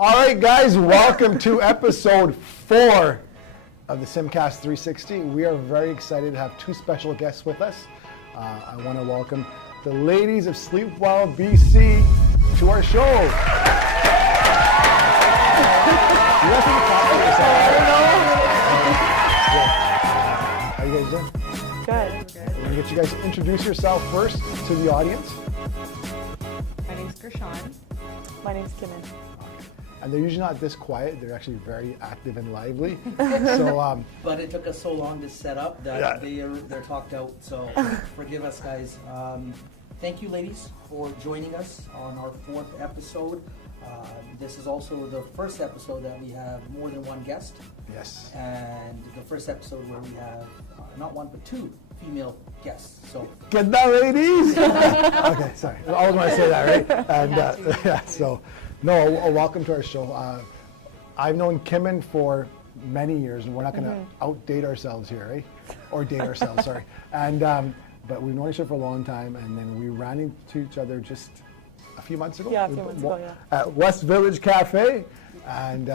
All right, guys, welcome to episode 4 of the SimCast 360. We are very excited to have two special guests with us. I want to welcome the ladies of Sleep Well BC to our show. You guys can talk to yourself. How you guys doing? Good. I'm going to get you guys to introduce yourself first to the audience. My name's Gurshan. My name's Kimin. And they're usually not this quiet. They're actually very active and lively. So, but it took us so long to set up that they're talked out. So forgive us, guys. Thank you, ladies, for joining us on our 4th episode. This is also the first episode that we have more than one guest. yes. And the first episode where we have not one but 2 female guests. So Get that, ladies? Okay, sorry. I always want to say that, right? And welcome to our show. I've known Kimin for many years, and we're not going to outdate ourselves here, right? Or date ourselves, sorry. And but we've known each other for a long time, and then we ran into each other just a few months ago. Yeah, a few months ago, yeah. At West Village Cafe, and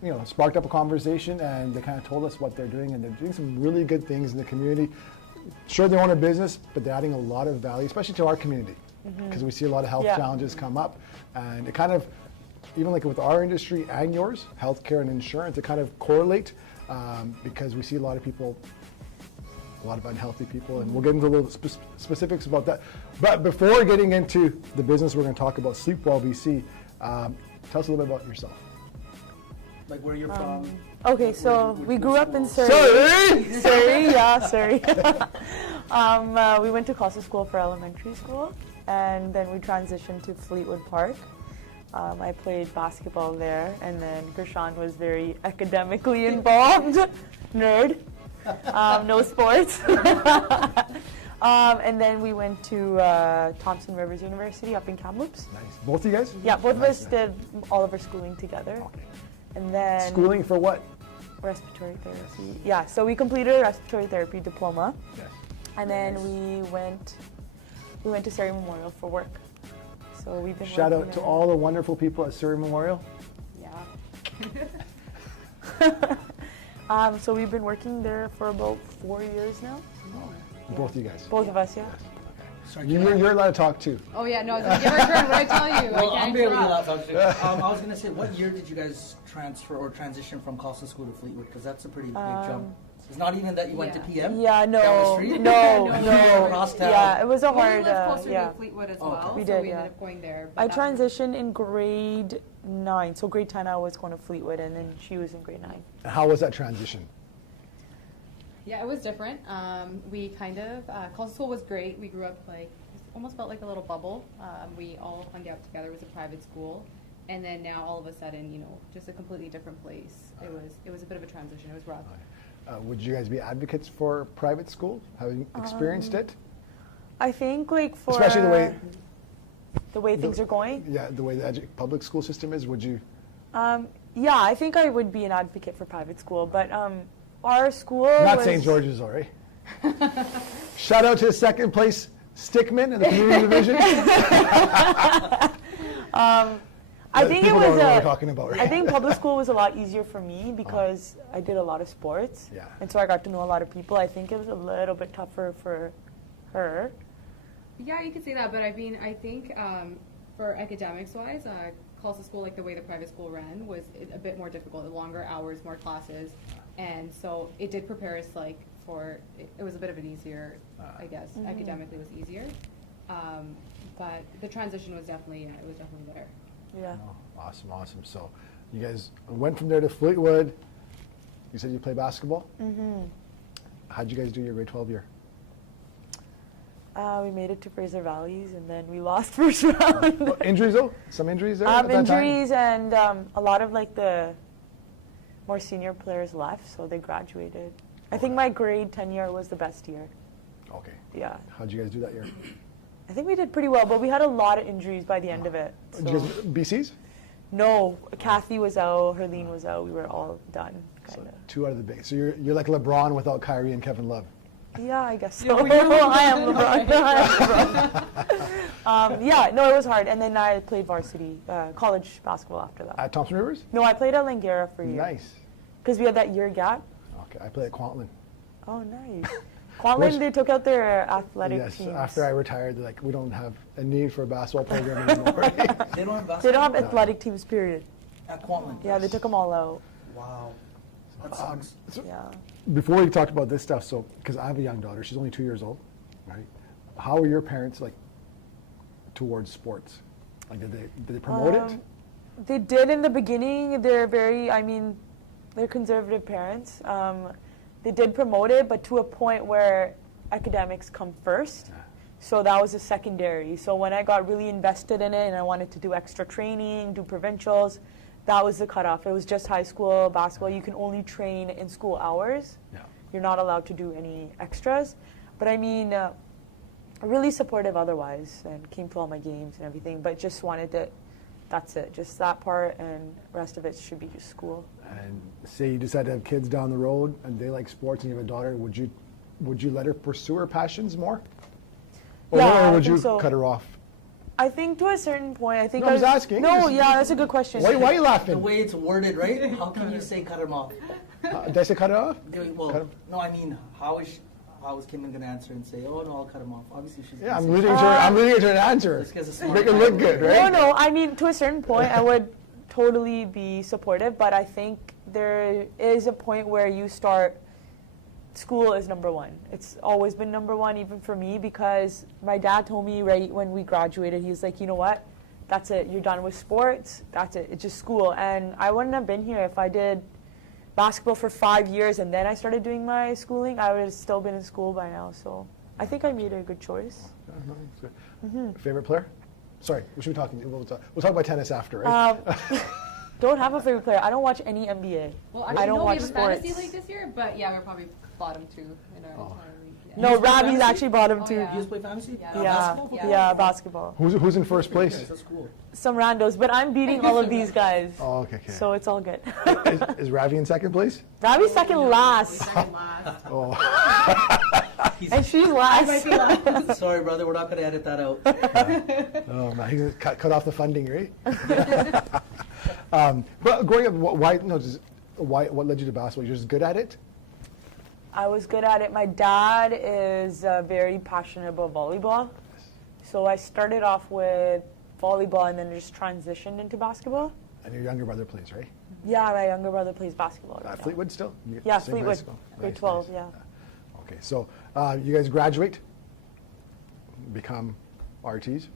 we sparked up a conversation, and they kind of told us what they're doing, and they're doing some really good things in the community. Sure, they own a business, but they're adding a lot of value, especially to our community, because we see a lot of health challenges come up, and it kind of, even like with our industry and yours, healthcare and insurance, it kind of correlate because we see a lot of people, a lot of unhealthy people, and we'll get into a little specifics about that. But before getting into the business, we're going to talk about Sleep Well BC. Tell us a little bit about yourself. like where you're from. Okay, so we grew up in Surrey. Sorry! Surrey. We went to Costa School for elementary school, and then we transitioned to Fleetwood Park. I played basketball there, and then Gurshan was very academically involved. Nerd. No sports. And then we went to Thompson Rivers University up in Kamloops. Nice. Both of you guys? Yeah, both of us did all of our schooling together. Okay. And then Schooling for what? respiratory therapy. Yeah, so we completed a respiratory therapy diploma, Yes. and then we went to Surrey Memorial for work. So we've been Shout working out to there. all the wonderful people at Surrey Memorial. Yeah. So we've been working there for about 4 years now. Both of you guys. Both of us, yeah. Sorry, You're allowed to talk too. Oh yeah, no, I was gonna give her a turn. What I tell you? Well, I I'm can't barely interrupt. allowed to talk to. I was going to say, what year did you guys transfer or transition from Costa School to Fleetwood? Because that's a pretty big jump. It's not even that you went to PM. Yeah, Down the no, street? no. Across town. Yeah, it was a We hard. live closer Yeah. to Fleetwood as Oh, okay. well, We so did, we yeah. ended up going there. but I that was- transitioned in grade 9. So grade 10 I was going to Fleetwood, and then she was in grade 9. How was that transition? Yeah, it was different. We kind of Costa School was great. We grew up it almost felt like a little bubble. We all hung out together. It was a private school, and then now all of a sudden, just a completely different place. It was a bit of a transition. It was rough. Would you guys be advocates for private school, having experienced it? I think for Especially the way things are going. Yeah, the way the public school system is, would you? Yeah, I think I would be an advocate for private school, but our school Not was, St. George's, all right? Shout out to the second place Stickman in the community division. I think it People was don't know what we're talking about, right? I think public school was a lot easier for me because I did a lot of sports. Yeah. And so I got to know a lot of people. I think it was a little bit tougher for her. Yeah, you could say that, but I mean, I think for academics-wise, Costa School, like the way the private school ran, was a bit more difficult. Longer hours, more classes, and so it did prepare us for. It was a bit of an easier, I guess. Academically, was easier, but the transition was definitely better. Yeah. Oh, awesome. So you guys went from there to Fleetwood. You said you play basketball? Mm-hmm. How'd you guys do your grade 12 year? We made it to Fraser Valleys, and then we lost first round. Injuries though? Some injuries there at that Injuries, and a lot of the more senior players left, so they graduated. I think my grade 10 year was the best year. time? Okay. Yeah. How'd you guys do that year? I think we did pretty well, but we had a lot of injuries by the end of it. Did you guys, BCs? No, Kathy was out, Herline was out. We were all done, kind of. 2 out of the big. So you're like LeBron without Kyrie and Kevin Love. Yeah, I guess so. Yeah, we know. I am LeBron. Yeah, no, it was hard. And then I played varsity, college basketball after that. At Thompson Rivers? No, I played at Langara for a year. Nice. Because we had that year gap. Okay, I played at Kwantlen. Oh, nice. Kwantlen, they took out their athletic Yes, teams. after I retired, they're like, we don't have a need for a basketball program anymore. They don't have basketball? They don't have athletic teams, period. At Kwantlen? Yeah, they took them all out. Wow. That sucks. Yeah. Before we talked about this stuff, so, because I have a young daughter, she's only 2 years old, right? How are your parents, like, towards sports? Like, did they promote it? They did in the beginning. They're very, they're conservative parents. They did promote it, but to a point where academics come first. So that was a secondary. So when I got really invested in it and I wanted to do extra training, do provincials, that was the cutoff. It was just high school basketball. You can only train in school hours. Yeah. You're not allowed to do any extras. But really supportive otherwise, and came to all my games and everything, but just wanted to, that's it, just that part, and rest of it should be just school. And say you decide to have kids down the road and they like sports and you have a daughter, would you let her pursue her passions more? Or, Yeah, or I would think you so. cut her off? I think to a certain point, I think No, I was asking. No, yeah, that's a good question. Why are you The laughing? way it's worded, right? How can you say cut him off? Did I say cut her off? Well, Cut him. no, I mean, how is Kimin going to answer and say, oh, no, I'll cut him off? Obviously, she's Yeah, I'm gonna say, leading her to an answer. This guy's a smart Make it guy. look good, right? No, to a certain point, I would totally be supportive, but I think there is a point where you start, school is number one. It's always been number one, even for me, because my dad told me right when we graduated, he's like, you know what, that's it, you're done with sports, that's it, it's just school. And I wouldn't have been here if I did basketball for 5 years and then I started doing my schooling. I would have still been in school by now, so I think I made a good choice. Favorite player? Sorry, what should we talk? We'll talk about tennis after, right? Don't have a favorite player. I don't watch any NBA. Well, I actually, don't no, watch we have a sports. fantasy league this year, but yeah, we're probably bottom two in our entire league. Yeah. No, You play Ravi's fantasy? actually bottom Oh, two. yeah. You just play fantasy? Yeah. Yeah, Basketball? Yeah. yeah, basketball. Who's in first place? Yes, that's cool. Some randos, but I'm beating all of these guys, Oh, okay. so it's all good. Is Ravi in second place? Ravi's second last, Second last. Oh, and she's I might last. be last. Sorry, brother, we're not going to edit that out. oh man, he's gonna cut off the funding, right? But growing up, what led you to basketball? You're just good at it? I was good at it. My dad is very passionate about volleyball, so I started off with volleyball and then just transitioned into basketball. And your younger brother plays, right? Yeah, my younger brother plays basketball. Right now. Fleetwood still? Yeah, Same high Fleetwood, school? grade Nice, 12, nice. yeah. Okay, so you guys graduate, become RTs.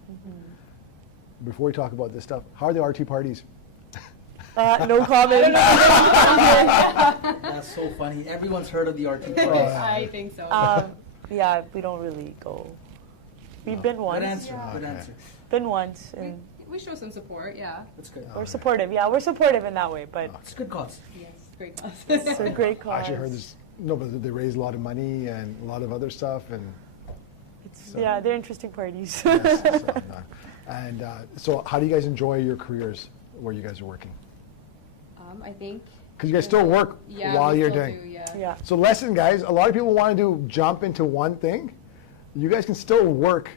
Before we talk about this stuff, how are the RT parties? No comment. That's so funny. Everyone's heard of the RT Oh, parties. I think so. Yeah, we don't really go. We've been Good once. answer. Yeah. Good Okay. answer. Been once, we, and we show some support, yeah. That's good. we're supportive. Yeah, we're supportive in that way, but It's a good cause. Yes, great cause. it's a great I cause. actually heard this. No, but they raise a lot of money and a lot of other stuff, and It's, yeah, they're interesting parties. yes, so, no. And so, how do you guys enjoy your careers where you guys are working? I think. Because you guys still work Yeah, while we you're still doing. do, yeah. Yeah. So, lesson, guys. A lot of people want to jump into one thing. You guys can still work.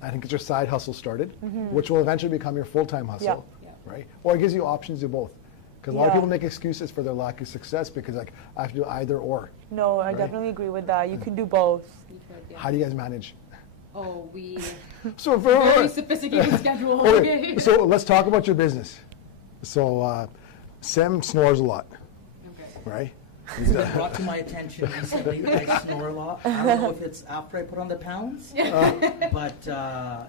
I think it's your side hustle started, which will eventually become your full-time hustle, Yeah. right? Or it gives you options to do both. Because a lot of Yeah. people make excuses for their lack of success because like I have to do either or. No, I Right. definitely agree with that. You can do both. We could, yeah. How do you guys manage? Oh, we So very sophisticated schedule. okay, so let's talk about your business. So Sim snores a lot, Okay. right? It's been brought to my attention recently that I snore a lot. I don't know if it's after I put on the pounds, but yeah,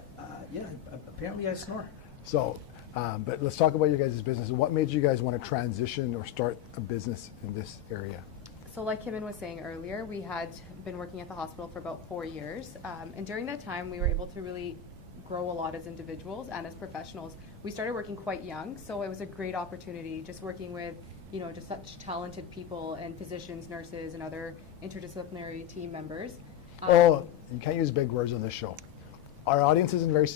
apparently I snore. So, but let's talk about your guys' business. What made you guys want to transition or start a business in this area? So like Kimin was saying earlier, we had been working at the hospital for about 4 years. And during that time, we were able to really grow a lot as individuals and as professionals. We started working quite young, so it was a great opportunity just working with, you know, just such talented people and physicians, nurses, and other interdisciplinary team members. Oh, you can't use big words on this show. Our audience isn't very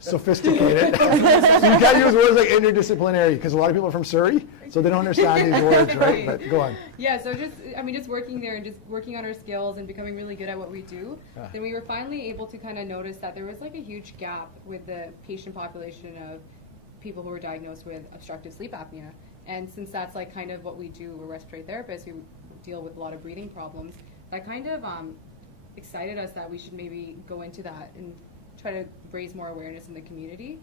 sophisticated. So you can't use words like interdisciplinary because a lot of people are from Surrey, so they don't understand these words, right? But go on. Yeah, so just working there and just working on our skills and becoming really good at what we do, then we were finally able to kind of notice that there was like a huge gap with the patient population of people who were diagnosed with obstructive sleep apnea. And since that's like kind of what we do, we're respiratory therapists, we deal with a lot of breathing problems, that kind of excited us that we should maybe go into that and try to raise more awareness in the community.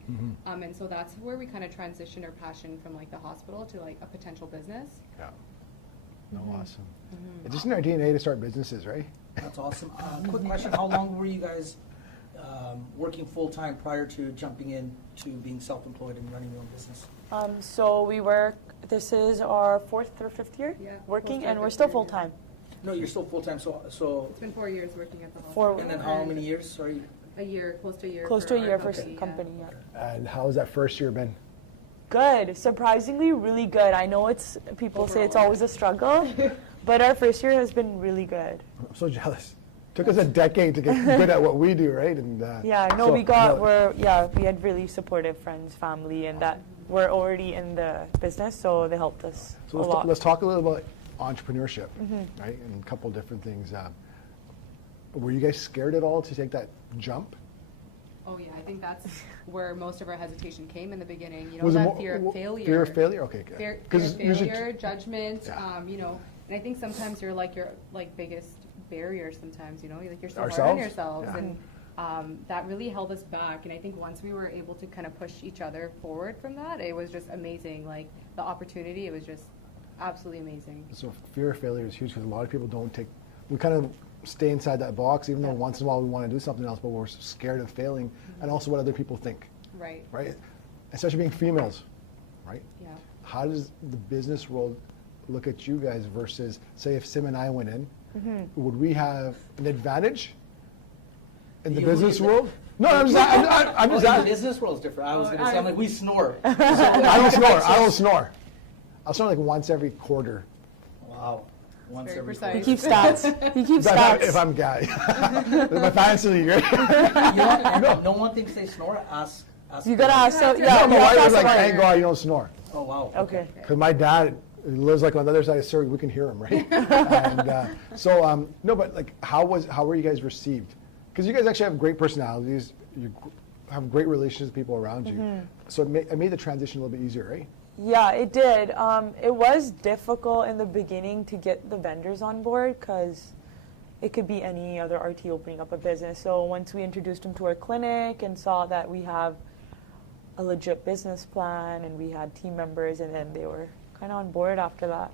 And so that's where we kind of transitioned our passion from like the hospital to like a potential business. Yeah. No, awesome. It's just in our DNA to start businesses, right? That's awesome. Quick question, how long were you guys working full-time prior to jumping in to being self-employed and running your own business? So we work, this is our 4th or 5th year working, and we're still full-time. No, you're still full-time, so It's been 4 years working at the hospital. and then how many years? Sorry. A year, close to a year. Close to a year for our company, yeah. And how's that first year been? Good, surprisingly really good. I know people say it's always a struggle, but our first year has been really good. I'm so jealous. Took us a decade to get good at what we do, right? And Yeah, no, so, we had really supportive friends, family, and that were already in the business, so they helped us So a lot. let's talk a little about entrepreneurship, right? And a couple different things. Were you guys scared at all to take that jump? Oh yeah, I think that's where most of our hesitation came in the beginning. You know, Was it that more- fear of failure. Fear of failure? Okay, good. Fear of 'Cause usually- failure, judgment, Yeah. you know, and I think sometimes your biggest barrier sometimes, you know, like you're so hard Ourselves? on yourselves, Yeah. and that really held us back. And I think once we were able to kind of push each other forward from that, it was just amazing. Like the opportunity, it was just absolutely amazing. So fear of failure is huge because a lot of people we kind of stay inside that box, even though once in a while we want to do something else, but we're scared of failing and also what other people think, Right. right? Especially being females, right? Yeah. How does the business world look at you guys versus, say, if Sim and I went in, would we have an advantage in the You business would- world? No, I'm just The asking. business world is different. I was going to sound like we snore. I don't snore. I don't snore. I'll snore like once every quarter. Wow. Once Very every precise. He keeps stats. He keeps If stats. I'm guy. My fantasy league, right? You know what? No one thinks they snore. Ask You gotta ask. So No, yeah, my you have wife to was ask like, the thank lawyer. God you don't snore. Oh, wow. Okay. Because my dad lives like on the other side of Surrey, we can hear him, right? And no, but like, how were you guys received? Because you guys actually have great personalities. You have great relationships with people around you. So it made the transition a little bit easier, right? Yeah, it did. It was difficult in the beginning to get the vendors on board because it could be any other RT opening up a business. So once we introduced them to our clinic and saw that we have a legit business plan and we had team members, and then they were kind of on board after that.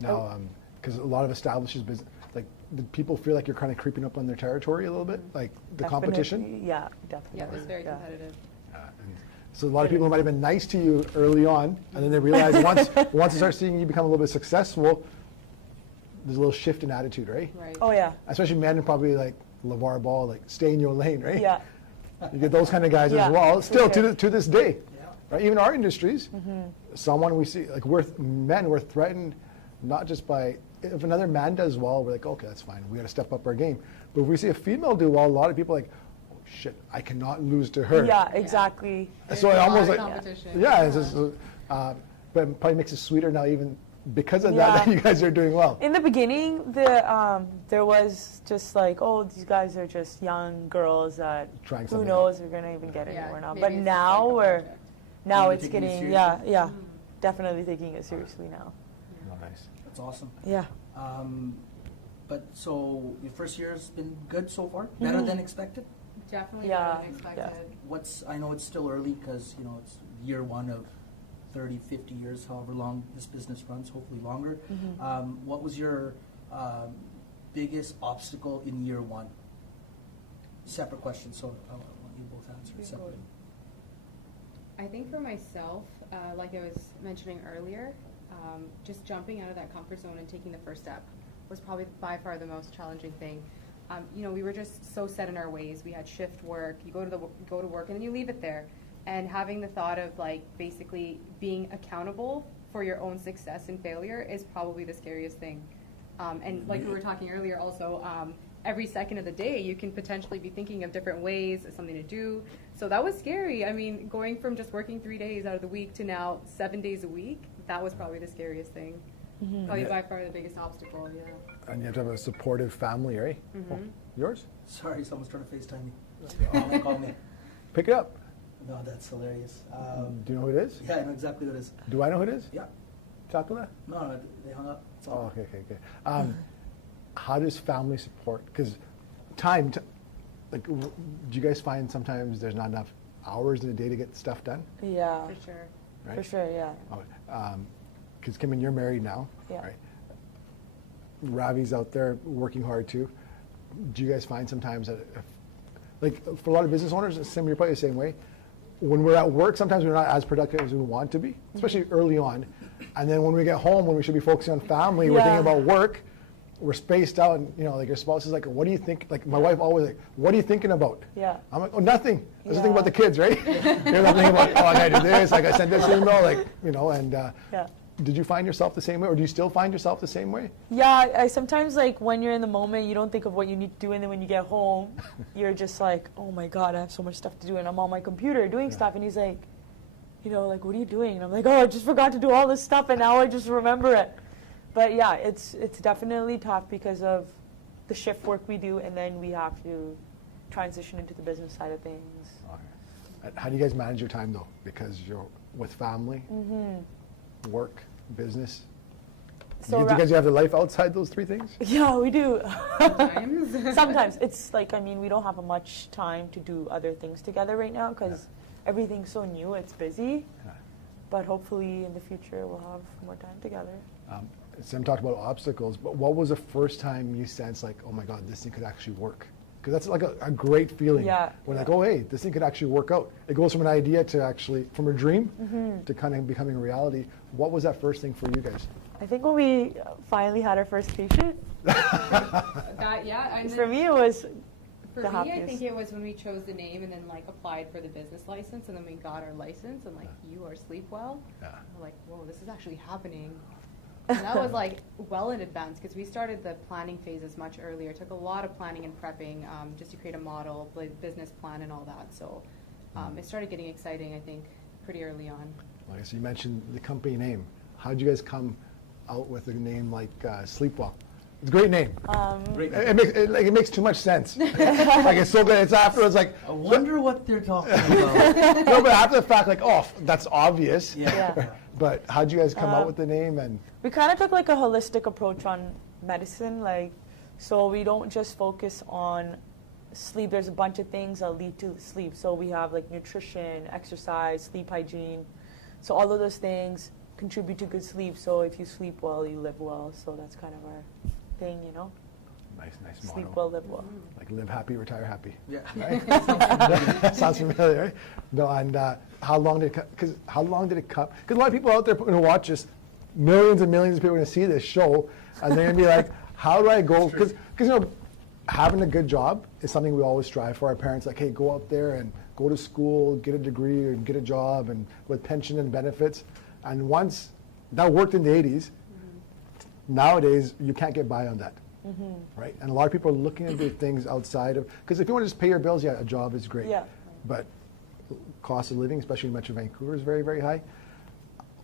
Now, because a lot of established business, like, do people feel like you're kind of creeping up on their territory a little bit, like the competition? Definitely, yeah, definitely. Yeah, it was very competitive. And so a lot of people might have been nice to you early on, and then they realize once they start seeing you become a little bit successful, there's a little shift in attitude, right? Right. Oh yeah, Especially men, probably like LeVar Ball, like stay in your lane, right? yeah, You get those kind of guys Yeah, as well. for Still sure. to this day, Yeah. right? Even our industries, someone we see like we're threatened not just by if another man does well, we're like, okay, that's fine. We got to step up our game. But if we see a female do well, a lot of people are like, oh shit, I cannot lose to her. yeah, exactly. So it There's a almost lot like of competition. yeah, it's just, but it probably makes it sweeter now even because of that Yeah. you guys are doing well. In the beginning, there was just like, oh, these guys are just young girls that Trying who something knows if we're gonna even get it Yeah, or not. maybe But it's just now like a we're project. now Really it's taking it getting seriously? definitely taking it seriously now. Oh, nice. That's awesome. Yeah. But so your first year has been good so far? Better than expected? Definitely Yeah, better than expected. I know it's still early because, it's year one of 30, 50 years, however long this business runs, hopefully longer. What was your biggest obstacle in year one? Separate question, so I want you both answer it separately. I think for myself, like I was mentioning earlier, just jumping out of that comfort zone and taking the first step was probably by far the most challenging thing. We were just so set in our ways. We had shift work. You go to work and then you leave it there. And having the thought of like basically being accountable for your own success and failure is probably the scariest thing. And like we were talking earlier, also every second of the day you can potentially be thinking of different ways, something to do. So that was scary. I mean, going from just working 3 days out of the week to now 7 days a week, that was probably the scariest thing. Probably by far the biggest obstacle, yeah. And you have to have a supportive family, right? Oh, yours? Sorry, someone's trying to FaceTime me. Call me. Pick it up. No, that's hilarious. Do you know who it is? Yeah, I know exactly what it is. Do I know who it is? Yeah. Chocolate? No, they hung up. It's Oh, all okay. How does family support? Because time, do you guys find sometimes there's not enough hours in a day to get stuff done? Yeah, For sure. Right? for sure, yeah. Because Kimin, you're married now, Yeah. right? Ravi's out there working hard too. Do you guys find sometimes that, for a lot of business owners, Sim, you're probably the same way. When we're at work, sometimes we're not as productive as we want to be, especially early on. And then when we get home, when we should be focusing on family, we're thinking about work. We're spaced out, and like your spouse is like, "What do you think?" Like my wife always like, "What are you thinking about?" Yeah. I'm like, "Oh, nothing. I was thinking about the Yeah. kids, right?" You're not thinking about, "Oh, I gotta do this. Like I sent this email." Like and Yeah. did you find yourself the same way, or do you still find yourself the same way? Yeah, I sometimes when you're in the moment, you don't think of what you need to do, and then when you get home, you're just like, oh my God, I have so much stuff to do, and I'm on my computer doing stuff, and he's like, what are you doing? And I'm like, oh, I just forgot to do all this stuff, and now I just remember it. But yeah, it's definitely tough because of the shift work we do, and then we have to transition into the business side of things. Okay. How do you guys manage your time though? Because you're with family, work, business. So do you guys have the life outside those three things? yeah, we do. Sometimes. Sometimes it's we don't have much time to do other things together right now because everything's so new. It's busy, but hopefully in the future we'll have more time together. Sam talked about obstacles, but what was the first time you sensed oh my God, this thing could actually work? Because that's like a great feeling. Yeah. When oh hey, this thing could actually work out. It goes from an idea to actually, from a dream to kind of becoming a reality. What was that first thing for you guys? I think when we finally had our first patient, And for me it was For the me, happiest. I think it was when we chose the name and then applied for the business license, and then we got our license, and you are Sleep Well. Yeah. We're like, whoa, this is actually happening. And that was well in advance because we started the planning phases much earlier. It took a lot of planning and prepping just to create a model, business plan, and all that. So it started getting exciting, I think, pretty early on. Like I said, you mentioned the company name. How did you guys come out with a name like Sleep Well? It's a great name. Great. It makes too much sense. It's so good. It's afterwards I wonder what they're talking about. no, but after the fact, that's obvious. Yeah. But how did you guys come out with the name? And we kind of took a holistic approach on medicine, so we don't just focus on sleep. There's a bunch of things that lead to sleep. So we have nutrition, exercise, sleep hygiene. So all of those things contribute to good sleep. So if you sleep well, you live well. So that's kind of our thing, nice motto. Sleep well, live well. Live happy, retire happy. Yeah. Right? Sounds familiar, right? No, and how long did it come? Because a lot of people out there are going to watch this. Millions and millions of people are going to see this show, and they're going to be like, "How do I go?" Because having a good job is something we always strive for. Our parents hey, go out there and go to school, get a degree, and get a job, and with pension and benefits. And once that worked in the 80s, nowadays you can't get by on that. Right? And a lot of people are looking at the things outside of, because if you want to just pay your bills, a job is great. Yeah. But cost of living, especially in Metro Vancouver, is very, very high.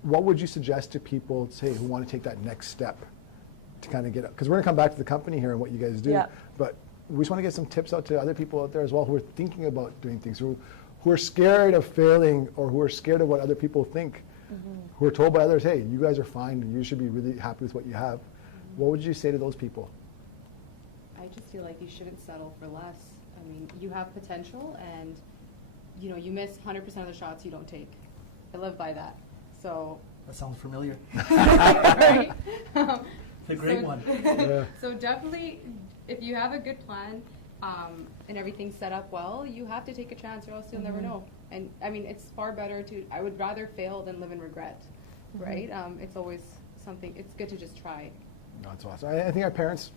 What would you suggest to people, say, who want to take that next step to kind of get up? Because we're going to come back to the company here and what you guys do. Yeah. But we just want to get some tips out to other people out there as well who are thinking about doing things, who are scared of failing or who are scared of what other people think, who are told by others, hey, you guys are fine and you should be really happy with what you have. What would you say to those people? I just feel like you shouldn't settle for less. I mean, you have potential, and you miss 100% of the shots you don't take. I live by that. So. That sounds familiar. Right? The great one. Yeah. So definitely, if you have a good plan and everything's set up well, you have to take a chance, or else you'll never know. And I mean, it's far better I would rather fail than live in regret, right? It's always something. It's good to just try. No, that's awesome. I think our parents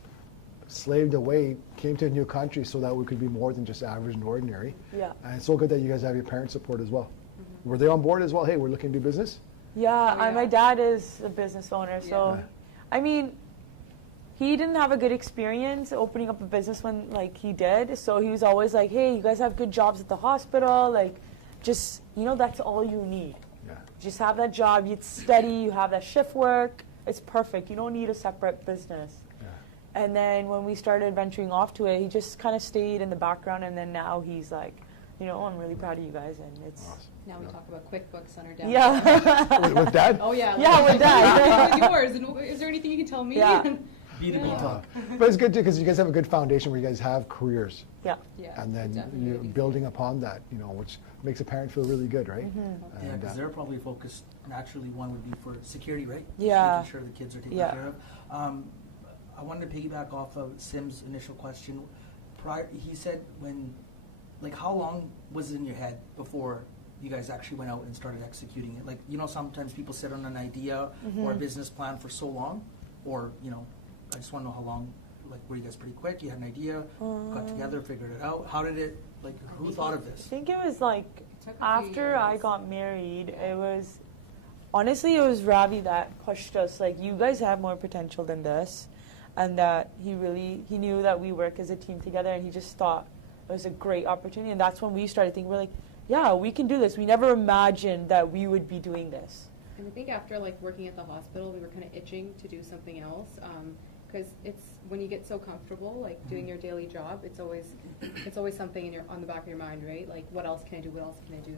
slaved away, came to a new country so that we could be more than just average and ordinary. Yeah. And it's so good that you guys have your parents' support as well. Were they on board as well? Hey, we're looking to do business? Yeah, Oh, yeah. my dad is a business owner, so Yeah. I mean, he didn't have a good experience opening up a business when like he did. So he was always like, hey, you guys have good jobs at the hospital. Like, just, that's all you need. Yeah. Just have that job. It's steady. You have that shift work. It's perfect. You don't need a separate business. Yeah. And then when we started venturing off to it, he just kind of stayed in the background. And then now he's like, I'm really proud of you guys. And it's... Awesome. Now we talk about QuickBooks on our dad. Yeah. with Dad? Oh, yeah. Yeah, with Dad. With yours. And is there anything you can tell me? Yeah. B2B talk. But it's good too because you guys have a good foundation where you guys have careers. Yeah. Yeah. And then definitely you're easy. building upon that, which makes a parent feel really good, right? Yeah, And, because they're probably focused, naturally, one would be for security, right? Yeah. Making sure the kids are taken Yeah. care of. I wanted to piggyback off of Sim's initial question. He said how long was it in your head before you guys actually went out and started executing it? Like, sometimes people sit on an idea or a business plan for so long, or, I just want to know how long, were you guys pretty quick? You had an idea, got together, figured it out. How did it, who thought of I this? think it was took a few after I years. got married, honestly, it was Ravi that pushed us. Like, you guys have more potential than this. And that he knew that we work as a team together, and he just thought it was a great opportunity. And that's when we started thinking, we're like, yeah, we can do this. We never imagined that we would be doing this. And I think after working at the hospital, we were kind of itching to do something else. Because it's when you get so comfortable, doing your daily job, it's always something on the back of your mind, right? Like, what else can I do? What else can I do?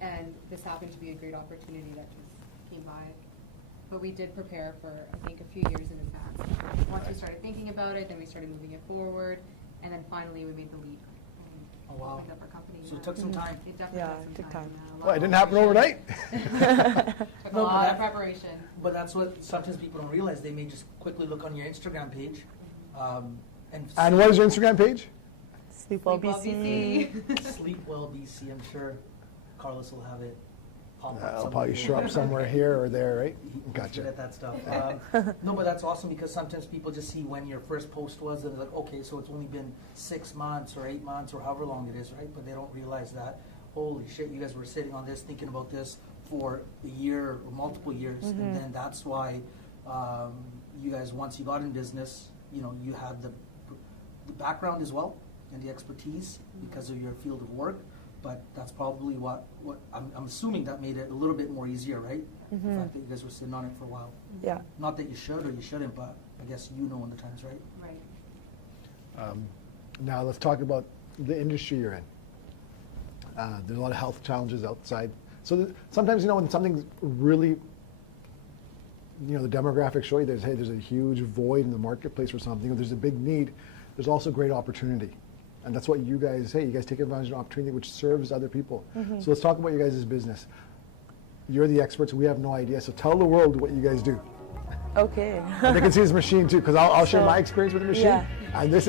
And this happened to be a great opportunity that just came by. But we did prepare for, I think, a few years in advance. Once we started thinking about it, then we started moving it forward, and then finally we made the leap. Oh, wow. Opened up our company. So it took some time. It definitely Yeah, took it took some time. time. Well, it didn't happen overnight. Took a lot of preparation. But that's what sometimes people don't realize. They may just quickly look on your Instagram page. And what is your Instagram page? Sleep Well Sleep Well BC. Sleep Well BC, I'm sure Carlos will have it pop up I'll somewhere. probably show up somewhere here or there, right? He's good Gotcha. at that stuff. No, but that's awesome because sometimes people just see when your first post was and they're like, okay, so it's only been 6 months or 8 months or however long it is, right? But they don't realize that, holy shit, you guys were sitting on this, thinking about this for a year or multiple years. And then that's why you guys, once you got in business, you had the background as well and the expertise because of your field of work. But that's probably what I'm assuming that made it a little bit more easier, right? The fact that you guys were sitting on it for a while. Yeah. Not that you should or you shouldn't, but I guess in the times, right? Right. Now let's talk about the industry you're in. There's a lot of health challenges outside. So sometimes, when something's really, the demographics show you there's a huge void in the marketplace for something, or there's a big need, there's also great opportunity. And that's what you guys say. You guys take advantage of an opportunity which serves other people. So let's talk about your guys' business. You're the experts. We have no idea. So tell the world what you guys do. Okay. And they can see this machine too, because I'll share my experience with the machine. Yeah. And this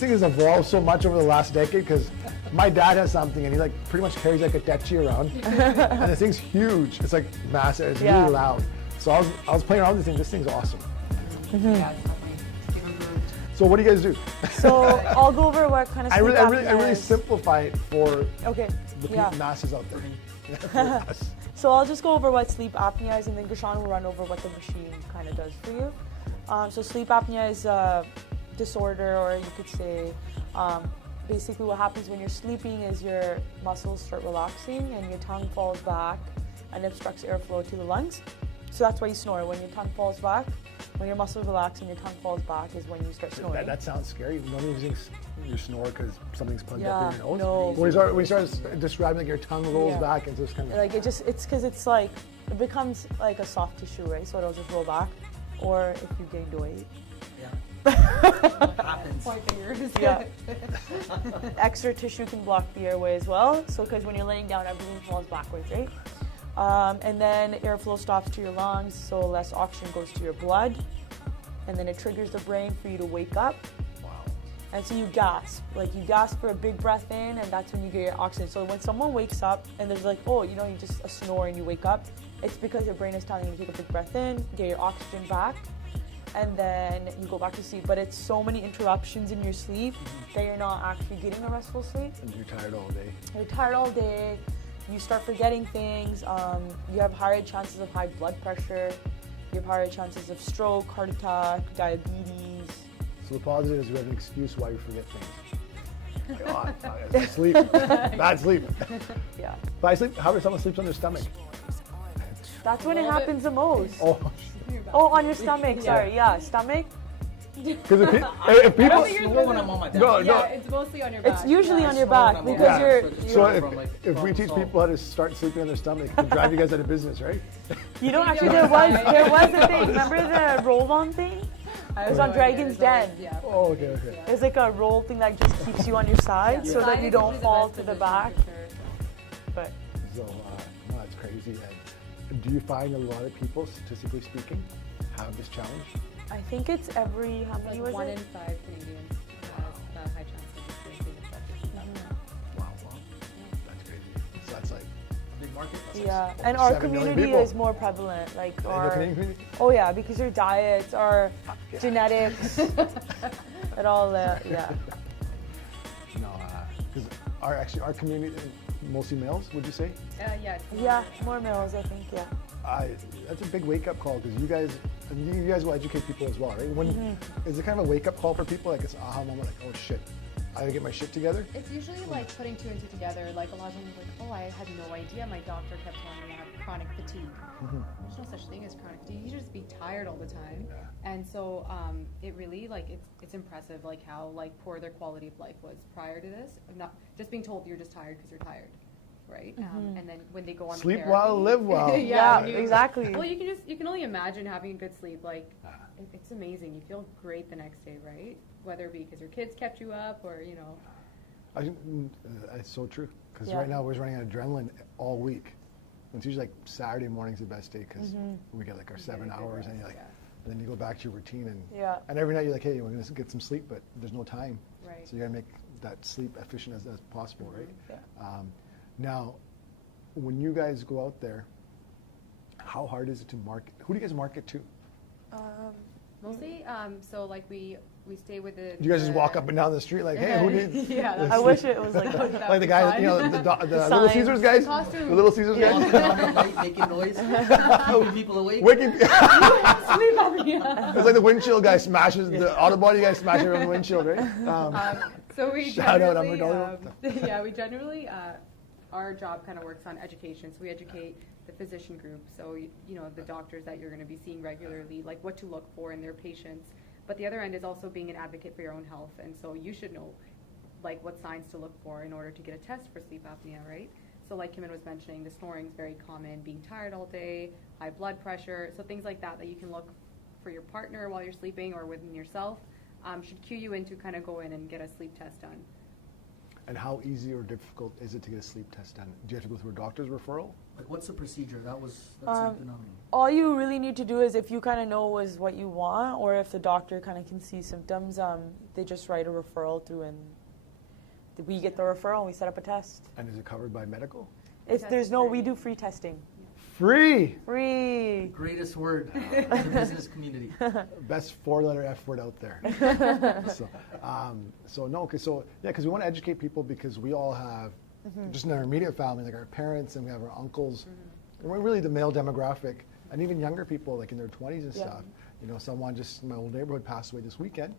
thing has evolved so much over the last decade because my dad has something and he pretty much carries a Dechi around. And this thing's huge. It's massive. It's really loud. So I was playing around with this thing. This thing's awesome. Yeah, it's definitely super improved. So what do you guys do? So I'll go over what kind of I sleep really apnea is. simplify it for Okay. the masses out there. For us. So I'll just go over what sleep apnea is, and then Gurshan will run over what the machine kind of does for you. So sleep apnea is a disorder, or you could say, basically what happens when you're sleeping is your muscles start relaxing and your tongue falls back and obstructs airflow to the lungs. So that's why you snore. When your tongue falls back, when your muscles relax and your tongue falls back is when you start snoring. That sounds scary. Nobody thinks you snore because something's plugged Yeah, up in your nose. no. When you start describing your tongue rolls back and just kind of... It's because it becomes like a soft tissue, right? So it'll just roll back. Or if you gained weight. Yeah. Happens. Point fingers. Yeah. Extra tissue can block the airway as well. So because when you're laying down, everything falls backwards, right? And then airflow stops to your lungs, so less oxygen goes to your blood. And then it triggers the brain for you to wake up. Wow. And so you gasp. You gasp for a big breath in, and that's when you get your oxygen. So when someone wakes up and there's you just a snore and you wake up, it's because your brain is telling you to take a big breath in, get your oxygen back, and then you go back to sleep. But it's so many interruptions in your sleep that you're not actually getting a restful sleep. And you're tired all day. You're tired all day. You start forgetting things. You have higher chances of high blood pressure. you have higher chances of stroke, heart attack, diabetes. So the positive is we have an excuse why we forget things. God, sleep, bad sleep. Yeah. Bad sleep. How about someone sleeps on their stomach? That's when it happens the most. Oh, Oh, on your stomach. Sorry. Yeah, stomach. because if people, Snore when I'm on my back. no, Yeah, no. it's mostly on your back. It's usually Yeah, on your snore when back I'm on because my you're. back. So if we teach people how to start sleeping on their stomach, it can drive you guys out of business, right? You know, actually, don't there was a thing. Remember the roll-on thing? It was on Dragon's Den. Yeah. Oh, okay. It was like a roll thing that just keeps you on your side so that you don't fall to the back. But So, no, that's crazy. And do you find a lot of people, statistically speaking, have this challenge? I think it's every, how many was Like 1 it? in 5 Canadians has a high chance of experiencing this practice. Wow, that's crazy. So that's like Big market. Yeah, and our 7 million community people. is more prevalent. Like in the our, Canadian community. oh yeah, because our diets, our Yeah. genetics, it all, yeah. No, because our community, mostly males, would you say? Yeah. it's more- Yeah, more males, I think, yeah. That's a big wake-up call because you guys will educate people as well, right? When is it kind of a wake-up call for people? Like it's an aha moment, like, oh shit, I gotta get my shit together. It's usually like putting 2 and 2 together. Like a lot of times, like, oh, I had no idea. My doctor kept telling me I have chronic fatigue. There's no such thing as chronic fatigue. You should just be tired all the time. Yeah. And so it really like it's impressive like how like poor their quality of life was prior to this. Of not just being told you're just tired because you're tired, right? And then when they go on Sleep therapy, well, live well. Yeah, when you- exactly. Well, you can only imagine having a good sleep. Like it's amazing. You feel great the next day, right? Whether it be because your kids kept you up or you know. It's so true because Yeah. right now we're running on adrenaline all week. It's usually like Saturday morning's the best day because we get like our 7 get a good hours rest, and you're like, yeah. and then you go back to your routine and Yeah. and every night you're like, hey, we're gonna get some sleep, but there's no time. Right. So you gotta make that sleep efficient as possible, right? Yeah. Now, when you guys go out there, how hard is it to market? Who do you guys market to? Mostly, so like we stay with the. Do you guys just walk up and down the street like, hey, who needs? Yeah, that's I wish it was like that Like the guy, you know, the Little signs. Caesars guys, Costume. the Little Caesars Walking guys. down the night, making noise, keeping people awake. Waking, sleep apnea. it's like the windshield guy smashes, the auto body guy smashes around the windshield, right? So we Shout out, generally, I'm yeah, we generally, our job kind of works on education. So we educate the physician group. So, you know, the doctors that you're going to be seeing regularly, like what to look for in their patients. But the other end is also being an advocate for your own health. And so you should know, like, what signs to look for in order to get a test for sleep apnea, right? So like Kimin was mentioning, the snoring is very common, being tired all day, high blood pressure. So things like that that you can look for your partner while you're sleeping or within yourself should cue you in to kind of go in and get a sleep test done. And how easy or difficult is it to get a sleep test done? Do you have to go through a doctor's referral? Like, what's the procedure? That's something I'm. all you really need to do is if you kind of know is what you want, or if the doctor kind of can see symptoms, they just write a referral through, and we get the referral and we set up a test. And is it covered by medical? If Test there's is no, free. we do free testing. Free! Free. Greatest word in the business community. Best 4-letter F word out there. So no, because we want to educate people because we all have, just in our immediate family, like our parents and we have our uncles, and we're really the male demographic, and even younger people like in their 20s and Yeah. stuff. You know, someone just in my old neighborhood passed away this weekend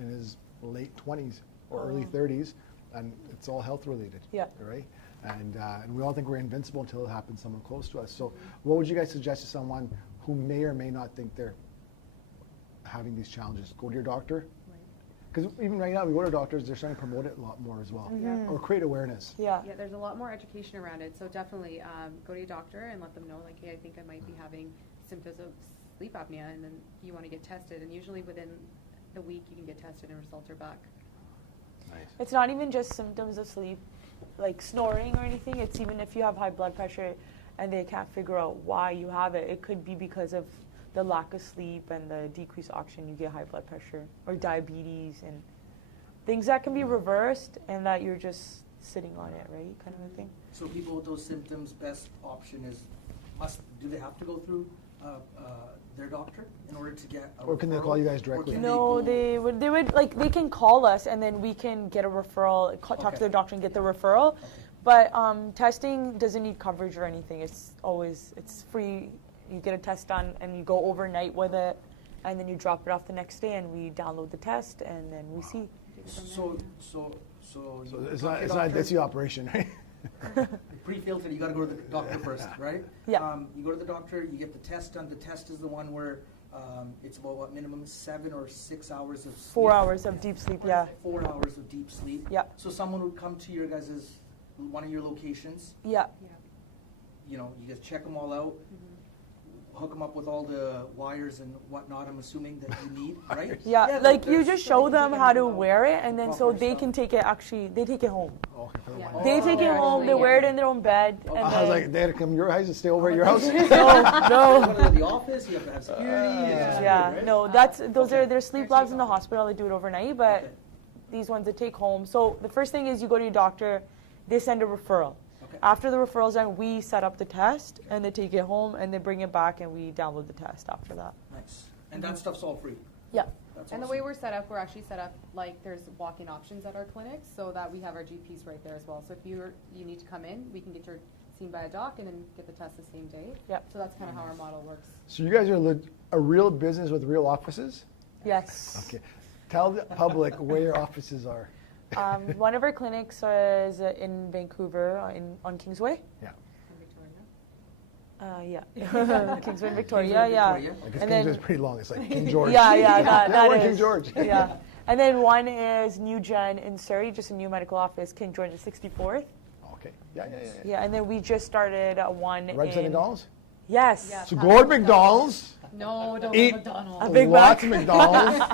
in his late 20s or early 30s, and it's all health related. Yeah. Right? And we all think we're invincible until it happens to someone close to us. So what would you guys suggest to someone who may or may not think they're having these challenges? Go to your doctor? Because even right now, we go to doctors, they're starting to promote it a lot more as well. Or create awareness. Yeah. Yeah, there's a lot more education around it. So definitely go to your doctor and let them know, like, hey, I think I might be having symptoms of sleep apnea, and then you want to get tested. And usually within the week, you can get tested and results are back. Nice. It's not even just symptoms of sleep, like snoring or anything. It's even if you have high blood pressure and they can't figure out why you have it. It could be because of the lack of sleep and the decreased oxygen, you get high blood pressure or diabetes and things that can be reversed and that you're just sitting on it, right? Kind of a thing. So people with those symptoms, best option is, do they have to go through their doctor in order to get a Or can they referral? call you guys Or directly? can No, go- they would like, they can call us and then we can get a referral, talk Okay. to their doctor and get the referral. But testing doesn't need coverage or anything. It's free You get a test done, and you go overnight with it, and then you drop it off the next day, and we download the test, and then we see. So it's not a ditsy operation, right? Pre-filtered, you got to go to the doctor first, right? Yeah. You go to the doctor, you get the test done. The test is the one where it's about what, minimum 7 or 6 hours of sleep? 4 hours of deep sleep, yeah. 4 hours of deep sleep. Yeah. So someone would come to your guys' one of your locations. Yeah. You know, you guys check them all out. Hook them up with all the wires and whatnot, I'm assuming, that you need, right? Yeah, like you just show them how to out. wear it, and then so Proper they stuff. can take it, actually, they take it home. Okay, for the Yeah. one. They take it home, they wear it in their own bed. And I was then, like, they had to come to your house and stay over at your house? You no, gotta no. go to the office, you have to have security. Yeah, no, those are their sleep labs in the hospital, they do it overnight, but Okay. these ones they take home. So the first thing is you go to your doctor, they send a referral. Okay. After the referral's done, we set up the test, and they take it home, and they bring it back, and we download the test after that. Nice. And that stuff's all free. Yeah. That's And the awesome. way we're set up, we're actually set up like there's walk-in options at our clinics, so that we have our GPs right there as well. So if you need to come in, we can get your seen by a doc and then get the test the same day. Yep. So that's kind of how our model works. So you guys are a real business with real offices? Yes. Okay. Tell the public where your offices are. One of our clinics is in Vancouver, on Kingsway. Yeah. Yeah. Kingsway in Victoria, yeah. Victoria. Like, 'cause And King then- is pretty long. It's like King George. Yeah, that we're is. King George. Yeah. And then one is New Gen in Surrey, just a new medical office, King George is 64th. Okay. Yeah. Yeah, and then we just started one Right beside in... McDonald's? Yes. Yeah. So go to McDonald's, No, don't Eat- go to McDonald's. A Big lots Mac. of McDonald's,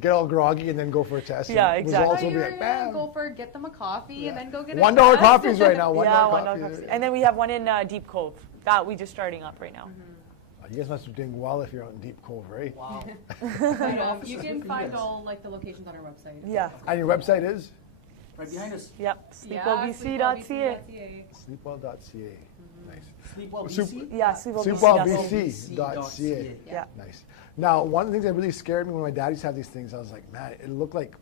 get all groggy, and then go for a test. Yeah, and exactly. Results will be You're like, gonna bam. go for get them a coffee and then go get a $1 test. coffees right now. $1 Yeah, coffees. $1 And then we have one in Deep Cove. That we just starting up right now. You guys must be doing well if you're out in Deep Cove, right? Wow. I know. You can find all like the locations on our website. Yeah. And your website is Right behind us. Yep. Yeah, Sleepwellbc.ca. sleepwellbc.ca. sleepwell.ca. Nice. Sleepwell Soup- BC. Yeah, sleepwellbc.ca. Sleepwellbc.ca. Yeah. Nice. Now, one of the things that really scared me when my dad used to have these things, I was like, man, it looked like,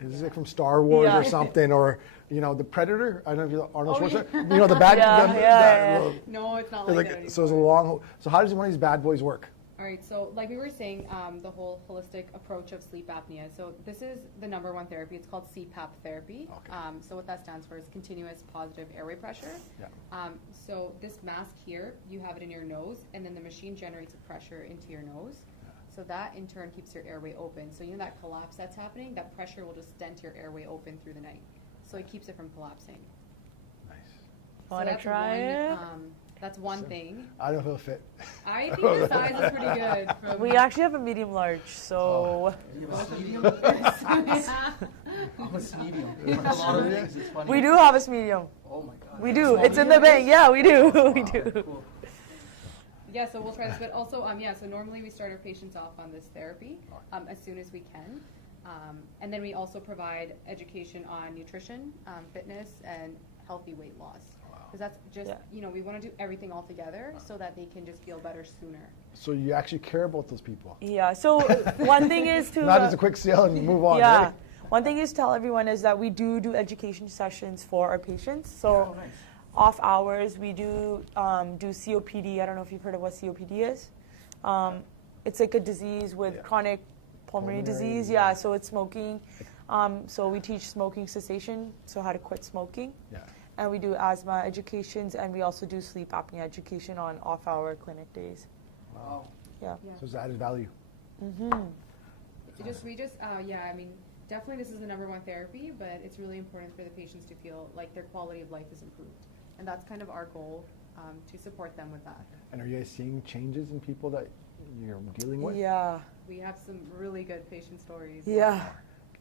is this like from Star Wars Yeah. or something? Or, you know, the Predator? I don't know if you Arnold Oh, yeah. Schwarzenegger. You know, the bad Yeah, the- yeah, that yeah. little- No, it's not it's like like, that so it's a anymore. long, so how does one of these bad boys work? All right, so like we were saying, the whole holistic approach of sleep apnea. So this is the #1 therapy. It's called CPAP therapy. Okay. So what that stands for is continuous positive airway pressure. Yeah. So this mask here, you have it in your nose, and then the machine generates a pressure into your nose. So that in turn keeps your airway open. So you know that collapse that's happening, that pressure will just dent your airway open through the night. So it keeps it from collapsing. Nice. Wanna that's try it? That's one thing. I don't know if it'll fit. I think the size is pretty good. We actually have a medium large, so You have a medium? I'm a medium. A lot of things, it's funny. we do have a medium. Oh my god. We do. It's in the bank. Yeah, we do. We Wow, do. cool. Yeah, so we'll try this, but also, so normally we start our patients off on this therapy as soon as we can. And then we also provide education on nutrition, fitness, and healthy weight loss. Because that's just, Yeah. we want to do everything all together so that they can just feel better sooner. So you actually care about those people. Yeah. So one thing is to Not just a quick sale and move on, yeah. right? One thing is to tell everyone is that we do education sessions for our patients. So Oh, nice. off hours we do COPD. I don't know if you've heard of what COPD is. It's like a disease with chronic pulmonary disease. Yeah. So it's smoking. So we teach smoking cessation. So how to quit smoking. Yeah. And we do asthma educations, and we also do sleep apnea education on off-hour clinic days. Wow. Yeah. Yeah. So it's added value. Definitely this is the #1 therapy, but it's really important for the patients to feel like their quality of life is improved. And that's kind of our goal, to support them with that. And are you guys seeing changes in people that you're dealing with? Yeah. We have some really good patient stories. Yeah.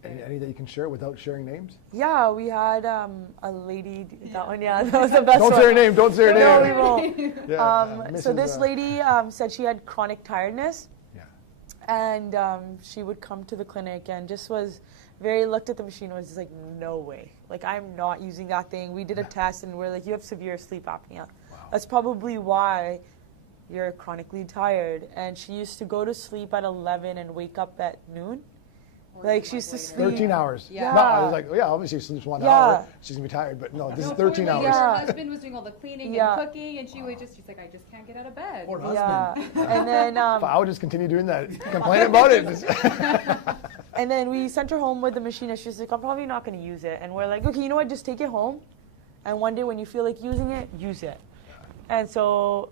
Any that you can share without sharing names? Yeah, we had a lady, that one, yeah, that was the best Don't one. say her name, don't say her No, name. we won't. Yeah, So Mrs., this lady said she had chronic tiredness, Yeah. and she would come to the clinic and just looked at the machine and was just like, no way. Like, I'm not using that thing. We did a test and we're like, you have severe sleep apnea. Wow. That's probably why you're chronically tired. And she used to go to sleep at 11 and wake up at noon. Like, she used to sleep 13 hours. Yeah. No, I was like, yeah, obviously she sleeps 1 Yeah. hour. She's going to be tired. But no, this is 13 hours. Her Yeah. husband was doing all the cleaning Yeah. and cooking, and she would she's like, I just can't get out of bed. Poor Yeah. husband. And then If I would just continue doing that, complain about it. and then we sent her home with the machine, and she's like, I'm probably not going to use it. And we're like, okay, you know what? Just take it home, and one day when you feel like using it, use it. And so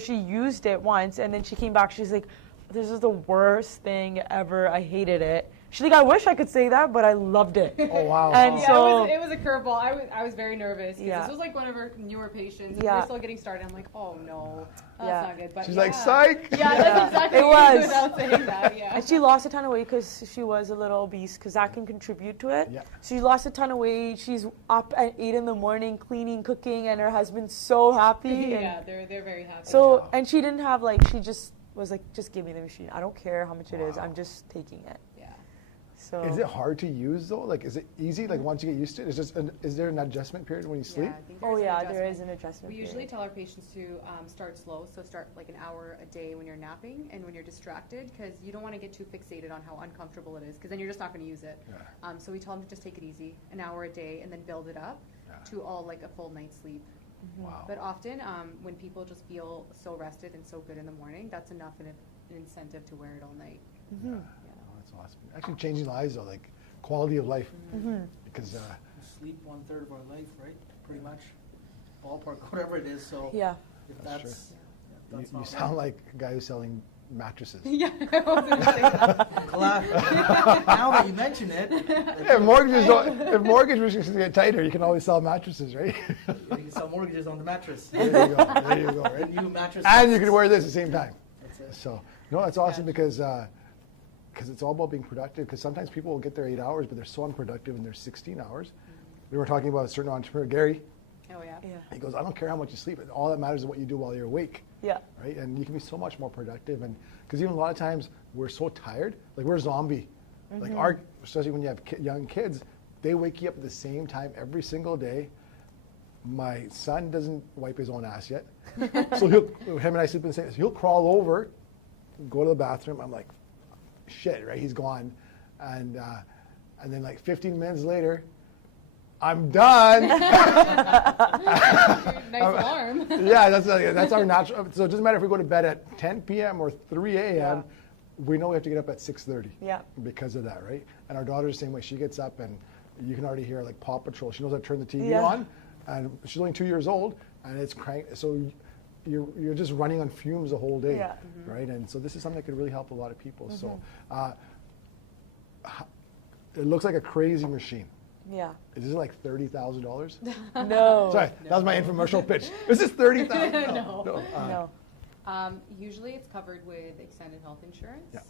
she used it once, and then she came back. She's like, this is the worst thing ever. I hated it. She's like, I wish I could say that, but I loved it. Oh, wow. And Yeah, so it was a curveball. I was very nervous because Yeah. this was like one of our newer patients. And Yeah. we were still getting started. I'm like, oh no, that's Yeah. not good. But She's yeah. like, psych. Yeah, that's exactly It what was. without saying that. Yeah. And she lost a ton of weight because she was a little obese, because that can contribute to it. Yeah. She lost a ton of weight. She's up at 8 in the morning cleaning, cooking, and her husband's so happy. And Yeah, they're very happy. so, and she didn't have she just was like, just give me the machine. I don't care how much it is. I'm just taking it. Yeah. So Is it hard to use though? Like, is it easy? Like, once you get used to it, is there an adjustment period when you sleep? Yeah, I think Oh there's an yeah, there adjustment. is an adjustment. We period. usually tell our patients to start slow, so start like an hour a day when you're napping and when you're distracted, because you don't want to get too fixated on how uncomfortable it is, because then you're just not going to use it. Yeah. So we tell them to just take it easy, an hour a day, and then build it up to all like a full night's sleep. Wow. But often, when people just feel so rested and so good in the morning, that's enough an incentive to wear it all night. Oh, that's awesome. Actually changing lives though, like quality of life. Because Sleep 1/3 of our life, right? Pretty much. Ballpark, whatever it is. So Yeah. if That's that's, you, that's you not sound like a guy who's selling mattresses. Yeah, I was gonna say that. Now that you mention it, If mortgages get tighter, you can always sell mattresses, right? you can sell mortgages on the mattress. There you go. There you go. Right? New mattress. And you can wear this at the same time. That's it. So no, that's awesome because it's all about being productive. Because sometimes people will get their 8 hours, but they're so unproductive in their 16 hours. We were talking about a certain entrepreneur, Gary. Oh yeah. Yeah. He goes, I don't care how much you sleep. All that matters is what you do while you're awake. Yeah. Right? And you can be so much more productive. And because even a lot of times we're so tired, like we're a zombie. Like especially when you have young kids, they wake you up at the same time every single day. My son doesn't wipe his own ass yet. So him and I sleep in the same, so he'll crawl over, go to the bathroom. I'm like, shit, right? He's gone. And then like 15 minutes later, I'm done. Nice alarm. Yeah, that's our natural. So it doesn't matter if we go to bed at 10 p.m. or 3 a.m. We know we have to get up at 6:30. Yeah. Because of that, right? And our daughter's the same way. She gets up and you can already hear like Paw Patrol. She knows how to turn the TV Yeah. on, and she's only 2 years old, and it's crank. So you're just running on fumes the whole day, Yeah. right? And so this is something that could really help a lot of people. So it looks like a crazy machine. Yeah. Is this like $30,000? No. Sorry, that was my infomercial pitch. Is this $30,000? No. No. Usually it's covered with extended health insurance, Yeah.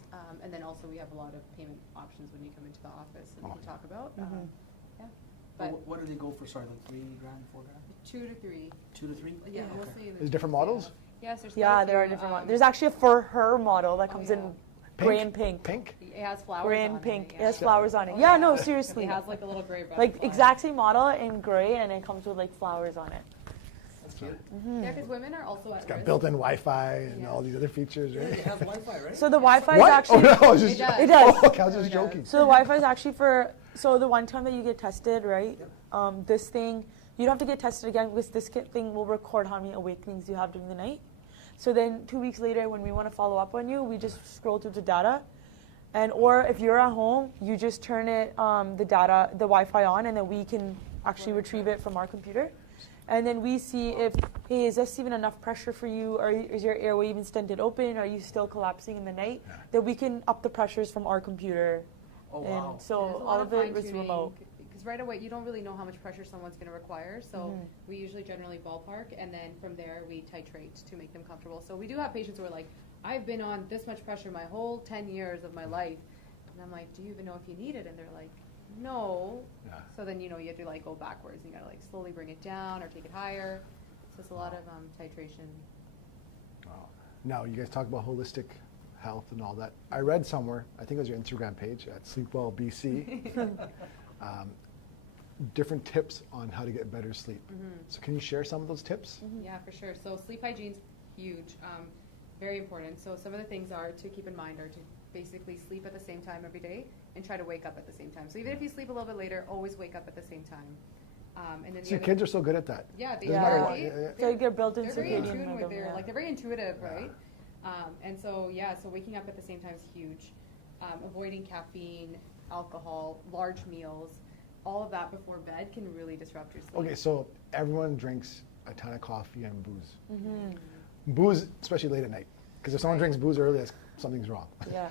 and then also we have a lot of payment options when you come into the office that we can talk about. Yeah, but What do they go for? Sorry, like $3 grand, $4 grand? 2 to 3. 2 to 3? Yeah, Okay. mostly. Is different models? Yes, there's. Yeah, quite a there are few, different models. There's actually a for her model that comes yeah. in gray and pink. Pink? It has flowers Gray on and pink. it. It has flowers on it. Yeah, no, seriously. It has like a little gray butterfly. Like exact same model in gray, and it comes with like flowers on it. That's cute. Yeah, because women are also at It's got risk. built-in Wi-Fi and Yeah. all these other features, Yeah, right? it has Wi-Fi, right? So the Wi-Fi is What? actually. Oh no, I was just, It does. It does. Oh, okay, I was just It does. joking. So the Wi-Fi is actually for. So the one time that you get tested, right? This thing, you don't have to get tested again because this thing will record how many awakenings you have during the night. So then 2 weeks later, when we want to follow up on you, we just scroll through the data. And or if you're at home, you just turn it, the Wi-Fi on, and then we can actually retrieve it from our computer. And then we see if, hey, is this even enough pressure for you? Or is your airway even stented open? Are you still collapsing in the night? That we can up the pressures from our computer. Oh, wow. And so There's a all lot of it is fine-tuning, remote. Because right away, you don't really know how much pressure someone's going to require. So we usually generally ballpark, and then from there we titrate to make them comfortable. So we do have patients who are like, I've been on this much pressure my whole 10 years of my life. And I'm like, do you even know if you need it? And they're like, no. Yeah. So then, you have to like go backwards. You got to like slowly bring it down or take it higher. So it's a lot of titration. Wow. Now, you guys talk about holistic health and all that. I read somewhere, I think it was your Instagram page at Sleep Well BC, different tips on how to get better sleep. So can you share some of those tips? Yeah, for sure. So sleep hygiene's huge, very important. So some of the things are to keep in mind are to basically sleep at the same time every day and try to wake up at the same time. So even if you sleep a little bit later, always wake up at the same time. And then So kids are so good at that. yeah, they Doesn't matter are. what- It's like they're built in They're very in circadian tune with rhythm. their, Yeah. like they're very intuitive, right? And so so waking up at the same time is huge. Avoiding caffeine, alcohol, large meals, all of that before bed can really disrupt your sleep. Okay, so everyone drinks a ton of coffee and booze. Mm-hmm. Booze, especially late at night. Because if someone drinks booze early, something's wrong. Yeah.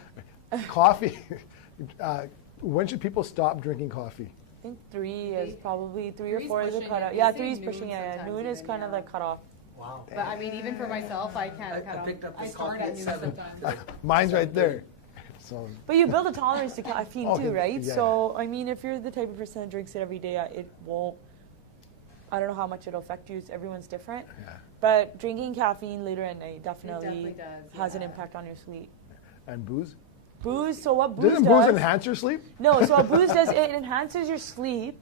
Coffee, when should people stop drinking coffee? I think 3 is probably 3 or Three's 4 is the pushing cutoff. it. Yeah, They 3 is say pushing noon it. sometimes Noon is even, kind of yeah. like cutoff. Wow. But I mean, even for myself, I can't. I picked up I this start coffee at at noon 7. sometimes. Mine's right there. So But you build a tolerance to caffeine Okay, too, right? yeah, So, I mean, if you're the type of person that drinks it every day, it won't, I don't know how much it'll affect you. Everyone's different. yeah. But drinking caffeine later at night definitely, definitely does, has an yeah. impact on your sleep. And booze? Booze, so what booze Doesn't does... booze enhance your sleep? No, so what booze does, it enhances your sleep,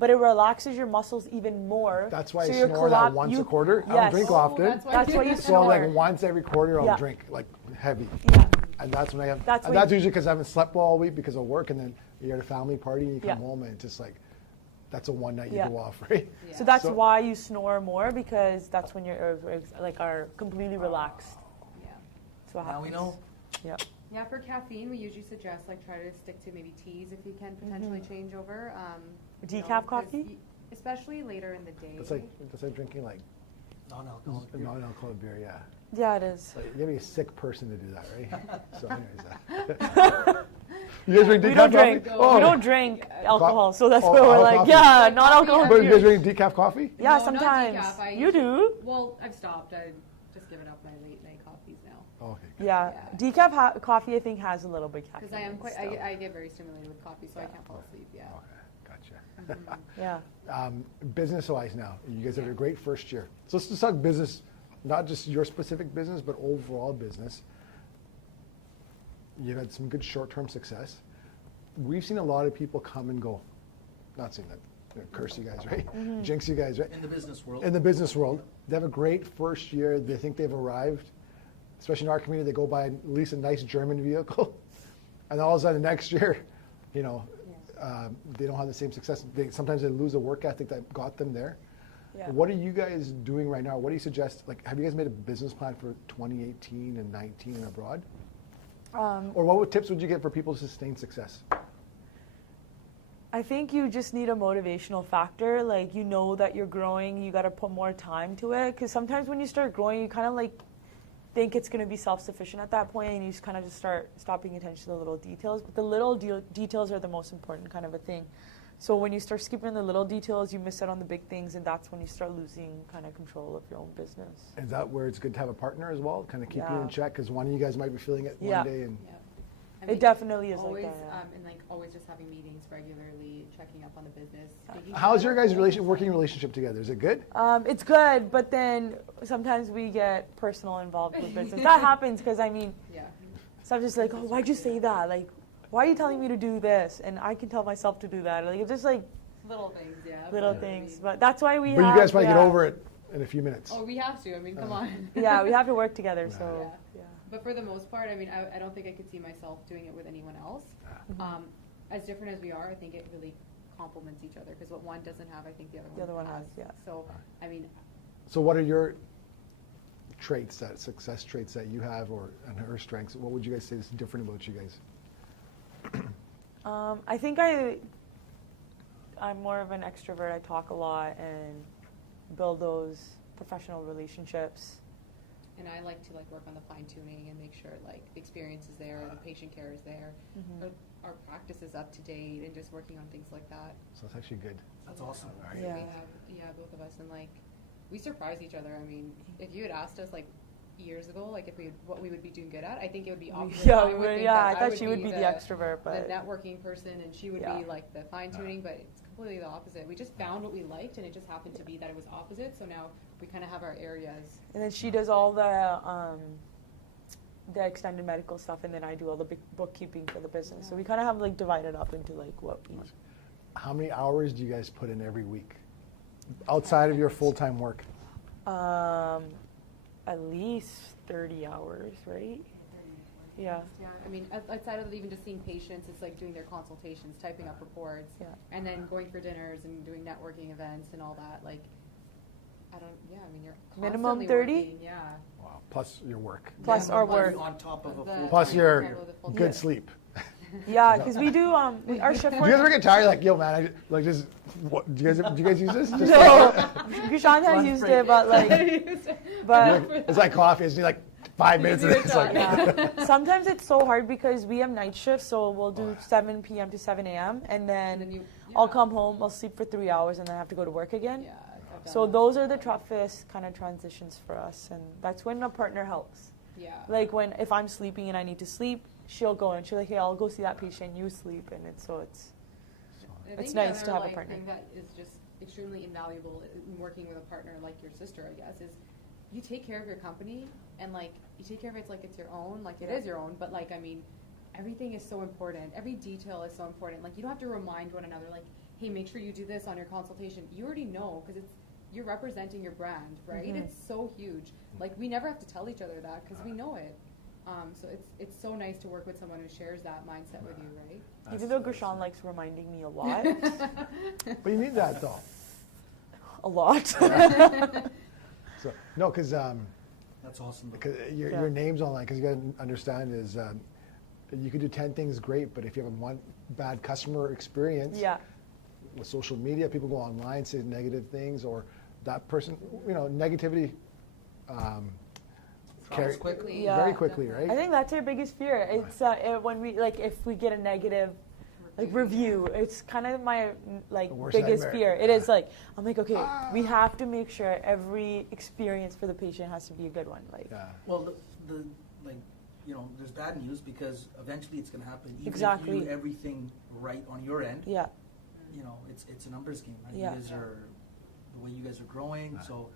but it relaxes your muscles even more. That's why so I you're snore that collap- once you- a quarter. I don't Yes. drink Oh, often. That's why you So snore. like once every quarter I'll Yeah. drink like heavy. Yeah. And that's when I have, That's and when that's you- usually because I haven't slept well all week because of work, and then you're at a family party and you come Yeah. home and it's just like, that's a one night you Yeah. go off, right? Yeah. So that's So- why you snore more, because that's when you're are completely relaxed. Yeah. That's what Now happens. we know. Yep. Yeah, for caffeine, we usually suggest like try to stick to maybe teas if you can potentially change over. You know, Decaf because coffee? especially later in the day. That's like drinking like Non-alcoholic beer. non-alcoholic beer, yeah. Yeah, it is. Like, you gotta be a sick person to do that, right? So anyways, you guys drink decaf We don't coffee? drink. Oh, We don't drink alcohol, so that's Oh, why we're all like, coffee. yeah, not Coffee, alcohol. But you guys beer. drink decaf coffee? Yeah, No, not sometimes. decaf. I You usually- do? Well, I've stopped. I just given up my late night coffees now. Oh, okay. Yeah. Yeah. Decaf coffee, I think, has a little bit caffeine. Because I am quite, still. I get very stimulated with coffee, so I can't fall asleep. Yeah. Okay, gotcha. Yeah. Business-wise now, you guys had a great first year. So let's just talk business, not just your specific business, but overall business. You've had some good short-term success. We've seen a lot of people come and go. Not saying that, curse you guys, right? Jinx you guys, right? In the business world. In the business world, they have a great first year. They think they've arrived. Especially in our community, they go buy at least a nice German vehicle. And all of a sudden, next year, you know, they don't have the same success. Sometimes they lose a work ethic that got them there. Yeah. What are you guys doing right now? What do you suggest? Like, have you guys made a business plan for 2018 and 19 and abroad? Or what tips would you get for people to sustain success? I think you just need a motivational factor. Like, you know that you're growing, you got to put more time to it. Because sometimes when you start growing, you kind of like think it's going to be self-sufficient at that point, and you just kind of just start stopping attention to the little details. But the little details are the most important kind of a thing. So when you start skipping the little details, you miss out on the big things, and that's when you start losing kind of control of your own business. Is that where it's good to have a partner as well? Kind of keep you Yeah. in check? Because one of you guys might be feeling it Yeah. one day. And Yeah. It definitely is always, like that. Yeah. and like always just having meetings regularly, checking up on the business. making sure how's that your our guys' goals- working relationship together? Is it good? It's good, but then sometimes we get personal involved with business. That happens because, I mean, Yeah. so I'm just like, oh, why'd you say that? Like, why are you telling me to do this? And I can tell myself to do that. Like, it's just like Little things, yeah. little but I things. mean- But that's why we But have, you guys probably get yeah. over it in a few minutes. Oh, we have to. I mean, come on. Yeah, we have to work together, so, Yeah. yeah. But for the most part, I mean, I don't think I could see myself doing it with anyone else. As different as we are, I think it really complements each other because what one doesn't have, I think the other one has. yeah. So, I mean, So what are your traits, that success traits that you have, or and her strengths? What would you guys say is different about you guys? I think I'm more of an extrovert. I talk a lot and build those professional relationships. and I like to like work on the fine tuning and make sure like the experience is there, the patient care is there, our practice is up to date, and just working on things like that. So that's actually good. That's awesome. So Yeah. we have both of us, and like we surprise each other. I mean, if you had asked us like years ago, like if what we would be doing good at, I think it would be opposite. Yeah, I would think I that thought she would be the extrovert, but the networking person, and she would Yeah. be like the fine tuning, but it's completely the opposite. We just found what we liked, and it just happened to be that it was opposite. So now we kind of have our areas. and then she does all the extended medical stuff, and then I do all the big bookkeeping for the business. So we kind of have like divided up into like what we. How many hours do you guys put in every week outside of your full-time work? At least 30 hours, right? Yeah. Yeah, I mean, outside of even just seeing patients, it's like doing their consultations, typing up reports, Yeah. and then going for dinners and doing networking events and all that. Like, I mean, you're Minimum constantly 30? working, yeah. Wow. Plus your work. Plus our Plus work. on top of a The- full Plus time your career. good sleep. Yeah, because we do our shift Do you guys ever work. get tired? Like, yo, man, like just what? Do you guys use this? Just No, Gurshan has Lunch used Oh, break. it, but like, but it's like coffee. It's like 5 minutes. And it's like, yeah. Sometimes it's so hard because we have night shifts, so we'll Oh, do yeah. 7 p.m. to 7 a.m. and And then then I'll come home, I'll sleep for 3 hours, and then I have to go to work again. Yeah, I've done So that. those are the toughest kind of transitions for us, and that's when a partner helps. Yeah. Like if I'm sleeping and I need to sleep, she'll go and she'll like, hey, I'll go see that patient, you sleep, and it's. I It's think nice the to other, have a like, partner. thing that is just extremely invaluable in working with a partner like your sister, I guess, is you take care of your company and like you take care of it like it's your own, like it is your own, but like I mean, everything is so important. Every detail is so important. Like you don't have to remind one another, like, hey, make sure you do this on your consultation. You already know because you're representing your brand, right? Mhm. It's so huge. Like we never have to tell each other that because we know it. So it's so nice to work with someone who shares that mindset with you, right? Even though Gurshan likes reminding me a lot, but you need that though. a lot. So no, because That's awesome. your name's online. Because you got to understand is you could do 10 things great, but if you have one bad customer experience Yeah, with social media, people go online say negative things, or that person, negativity. Travels quickly. Yeah. Very quickly, right? I think that's our biggest fear. It's when we if we get a negative review, it's kind of my The worst biggest nightmare. fear. It is like I'm like, okay, we have to make sure every experience for the patient has to be a good one. Like Yeah. Well, the there's bad news because eventually it's going to happen. Even if Exactly. you do everything right on your end, yeah, it's a numbers game. Right? Yeah. You guys are the way you guys are growing, so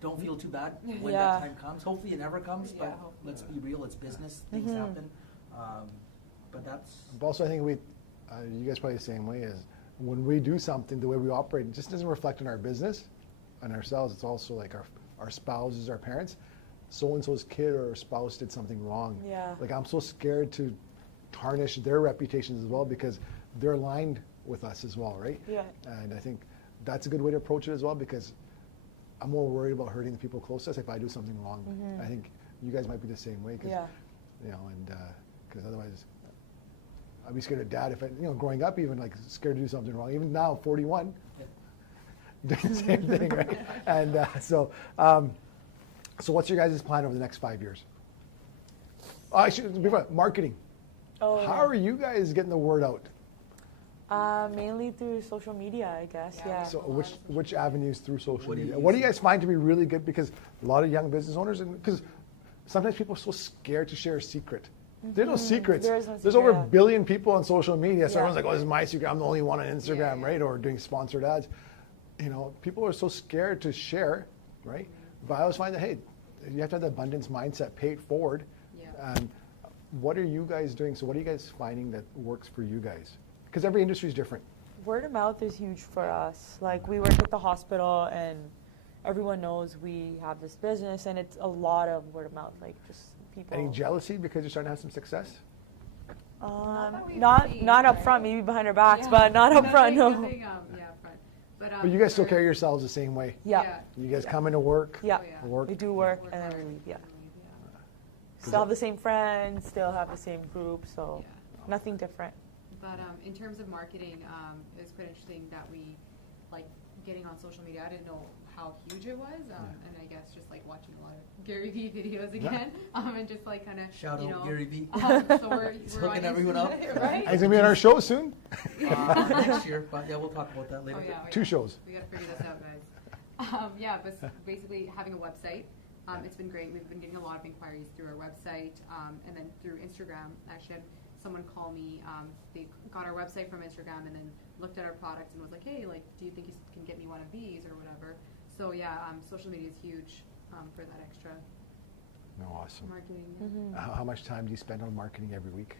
don't feel too bad when Yeah. that time comes. Hopefully it never comes, Yeah, but hopefully. let's be real. It's business. Things Mhm. happen. But that's But also, I think you guys probably the same way is when we do something, the way we operate, it just doesn't reflect on our business, on ourselves. It's also like our spouses, our parents. So-and-so's kid or spouse did something wrong. Yeah. Like I'm so scared to tarnish their reputations as well because they're aligned with us as well, right? yeah, And I think that's a good way to approach it as well because I'm more worried about hurting the people close to us if I do something wrong. Mhm. I think you guys might be the same way because, yeah, because otherwise I'd be scared of dad if growing up even like scared to do something wrong. Even now, 41, doing the same thing, right? And so what's your guys' plan over the next 5 years? Before marketing. Oh, How are you guys getting the word out? mainly through social media, I guess. Yeah. Yeah. So which avenues through social What do you media? What do you use? guys find to be really good? Because a lot of young business owners, and because sometimes people are so scared to share a secret. There's no secrets. There is no There's secret, over yeah. a billion people on social media, so Yeah. everyone's like, "Oh, this is my secret. I'm the only one on Instagram, Yeah. right?" Or doing sponsored ads. People are so scared to share, right? But I always find that hey, you have to have the abundance mindset, pay it forward. Yeah. And what are you guys doing? So what are you guys finding that works for you guys? Because every industry is different. Word of mouth is huge for us. Like we work at the hospital and everyone knows we have this business and it's a lot of word of mouth, like just people. Any jealousy because you're starting to have some success? that we've Not seen, up right? front, maybe behind our backs, Yeah. but not up front, no. Nothing, yeah, up front. But you guys still we're- carry yourselves the same way. Yeah, You guys come into work, yeah. Oh, yeah. work. We do work Work and then hard. we leave, yeah. Yeah. Still have the same friends, still have the same group, so Yeah. nothing different. But in terms of marketing, it was quite interesting that we, like, getting on social media, I didn't know how huge it was, and I guess just, like, watching a lot of Gary Vee videos again, and just, like, kind of, shout out Gary Vee. So we're hooking on everyone up. right? He's gonna be on our show soon. Next year, but yeah, we'll talk about that later. Oh, yeah, 2 shows. We gotta figure this out, guys. But basically having a website, it's been great. We've been getting a lot of inquiries through our website, and then through Instagram. Actually, had someone call me. They got our website from Instagram and then looked at our products and was like, "Hey, like, do you think you can get me one of these or whatever?" So yeah, social media is huge for that extra No, awesome. marketing. Mm-hmm. How much time do you spend on marketing every week?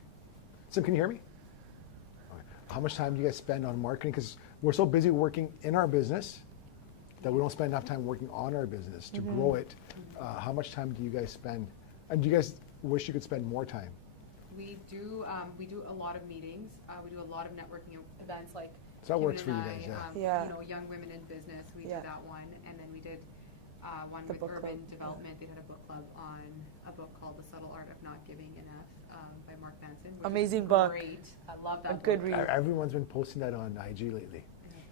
Sim, can you hear me? Okay. How much time do you guys spend on marketing? Because we're so busy working in our business that we don't spend enough time working on our business to grow it. How much time do you guys spend? And do you guys wish you could spend more time? we do a lot of meetings. We do a lot of networking events like. So that works for Kimin you and guys, I, yeah. You know, Young Women in Business. We did that one, and then we did one The with book Urban club, Development. They had a book club on a book called The Subtle Art of Not Giving Enough by Mark Manson. Which Amazing is book. Great. I love that. A good book. read. Everyone's been posting that on IG lately.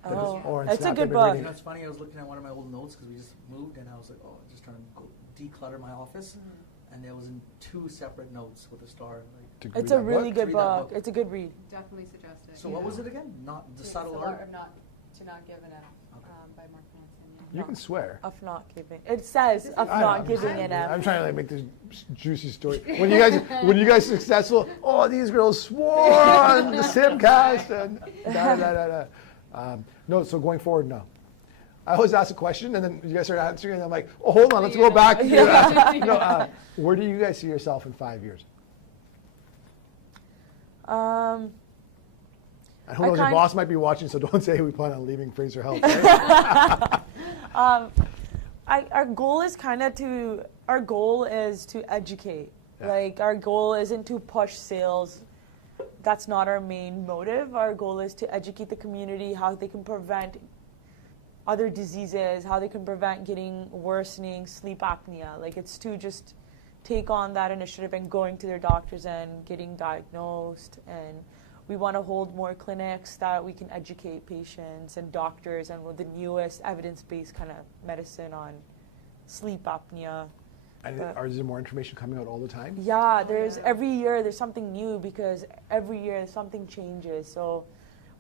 Oh, Or on it's a Snap, good they've been book. reading You know, it. it's funny. I was looking at one of my old notes because we just moved, and I was like, oh, just trying to go declutter my office, and it was in 2 separate notes with a star. Like, To It's read a that really book. good Read that book. book. It's a good read. Definitely suggest it. so what was it again? Not the subtle art. of not give enough by Mark Manson. You can swear. Of not giving. It says of I know, not I'm giving just- enough. I'm trying to like make this juicy story. When you guys successful, oh, these girls swore on the SimCast and da da da da. No, so going forward, no. I always ask a question and then you guys start answering and I'm like, oh, hold on, let's go back. Where do you guys see yourself in 5 years? Um, And who knows, your kind- boss might be watching, so don't say we plan on leaving Fraser Health. Right? our goal is to educate. Yeah. Like our goal isn't to push sales. That's not our main motive. Our goal is to educate the community how they can prevent other diseases, how they can prevent getting worsening sleep apnea. Like it's to just take on that initiative and going to their doctors and getting diagnosed. And we want to hold more clinics that we can educate patients and doctors and with the newest evidence-based kind of medicine on sleep apnea. And is there more information coming out all the time? Yeah, every year there's something new because every year something changes. So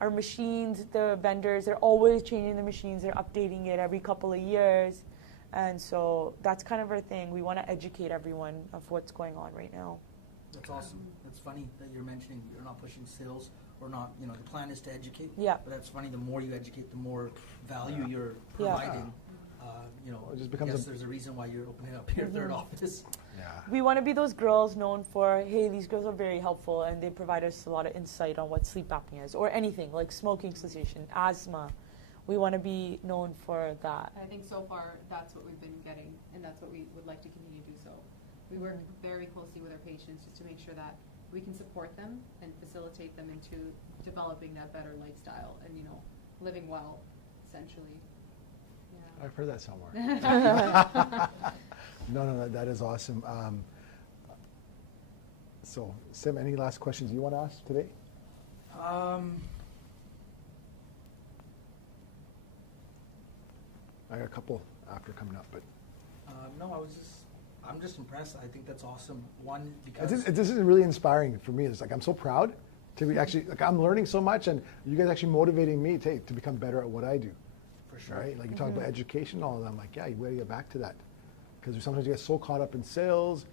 our machines, the vendors, they're always changing the machines. They're updating it every couple of years. And so that's kind of our thing. We want to educate everyone of what's going on right now. That's awesome. It's funny that you're mentioning you're not pushing sales or not. You know, the plan is to educate. Yeah. But that's funny. The more you educate, the more value you're Yeah. providing. You know, It just becomes yes, there's a reason why you're opening up your third office. Yeah. We want to be those girls known for, hey, these girls are very helpful and they provide us a lot of insight on what sleep apnea is or anything like smoking cessation, asthma. We want to be known for that. I think so far that's what we've been getting, and that's what we would like to continue to do. So we work very closely with our patients just to make sure that we can support them and facilitate them into developing that better lifestyle and, you know, living well, essentially. Yeah. I've heard that somewhere. No, that is awesome. So, Sim, any last questions you want to ask today? I got a couple after coming up, but No, I'm just impressed. I think that's awesome. One, because this is really inspiring for me. It's like I'm so proud to be actually like I'm learning so much, and you guys actually motivating me to become better at what I do. for sure. Right? Like you talk about education, and all of that. I'm like, yeah, you got to get back to that because sometimes you get so caught up in sales,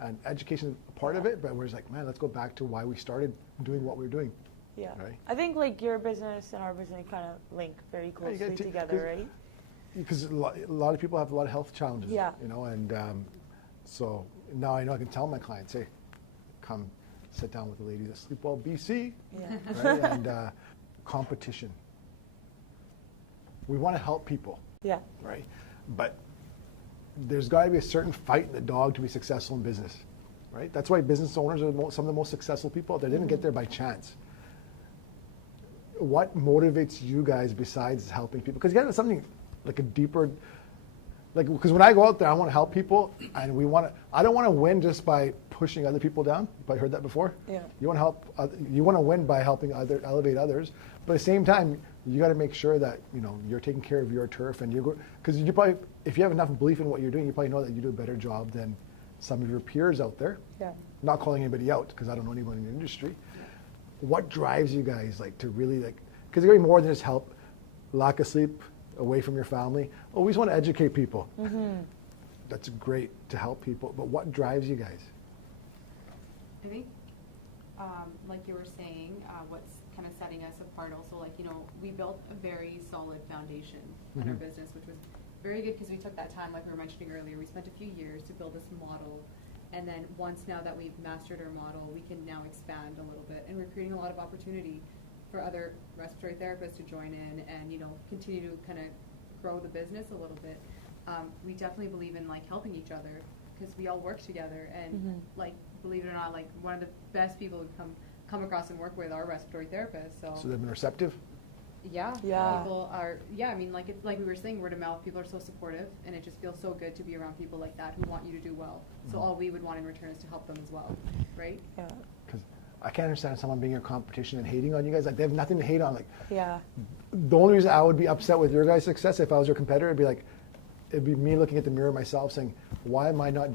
and education is a part of it. But we're just like, man, let's go back to why we started doing what we're doing. Yeah. Right. I think like your business and our business kind of link very closely get to- together, 'cause- right? Because a lot of people have a lot of health challenges. Yeah. You know, and so now I know I can tell my clients, hey, come sit down with the ladies at Sleep Well BC. Yeah. Right? And competition. We want to help people, Yeah. right? But there's got to be a certain fight in the dog to be successful in business, right? That's why business owners are some of the most successful people. They didn't get there by chance. What motivates you guys besides helping people? Because you got to have something like a deeper, like because when I go out there, I want to help people, and I don't want to win just by pushing other people down. But I heard that before. Yeah. You want to help. You want to win by helping elevate others. But at the same time, you got to make sure that you're taking care of your turf, and because you probably, if you have enough belief in what you're doing, you probably know that you do a better job than some of your peers out there. Yeah. Not calling anybody out because I don't know anybody in the industry. What drives you guys to really because you're getting more than just help, lack of sleep, away from your family. Oh, we just want to educate people. Mm-hmm. That's great to help people, but what drives you guys? I think, like you were saying, what's kind of setting us apart also, we built a very solid foundation in our business, which was very good because we took that time, like we were mentioning earlier. We spent a few years to build this model. And then once now that we've mastered our model, we can now expand a little bit. And we're creating a lot of opportunity for other respiratory therapists to join in and, continue to kind of grow the business a little bit. We definitely believe in helping each other because we all work together, and like, believe it or not, like, one of the best people to come across and work with are respiratory therapists. So So they've been receptive? yeah, Yeah. people are, I mean, like, it's like we were saying, word of mouth, people are so supportive, and it just feels so good to be around people like that who want you to do well. So all we would want in return is to help them as well, right? Yeah. Because I can't understand someone being in competition and hating on you guys. Like, they have nothing to hate on. Like, Yeah. the only reason I would be upset with your guys' success if I was your competitor, it'd be me looking at the mirror myself saying, why am I not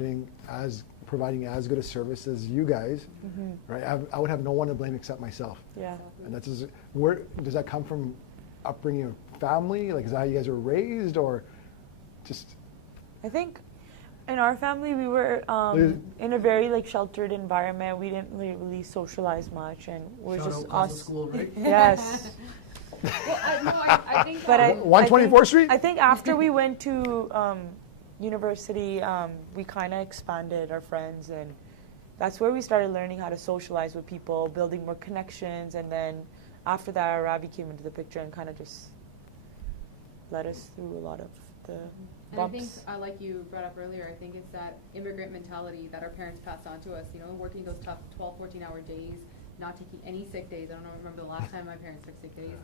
providing as good a service as you guys, right? I would have no one to blame except myself. Yeah. And that's just, where does that come from? Upbringing of family? Like, is that how you guys were raised, or just? I think in our family we were in a very like sheltered environment. We didn't really socialize much, and we're Shout just out Casa us. School, right? Yes. Well, I think. But I 124th Street? I think after we went to university, we kind of expanded our friends, and that's where we started learning how to socialize with people, building more connections, and then after that, Ravi came into the picture and kind of just led us through a lot of the And I think, bumps. like you brought up earlier, I think it's that immigrant mentality that our parents passed on to us, you know, working those tough 12, 14-hour days, not taking any sick days. I don't remember the last time my parents took sick days.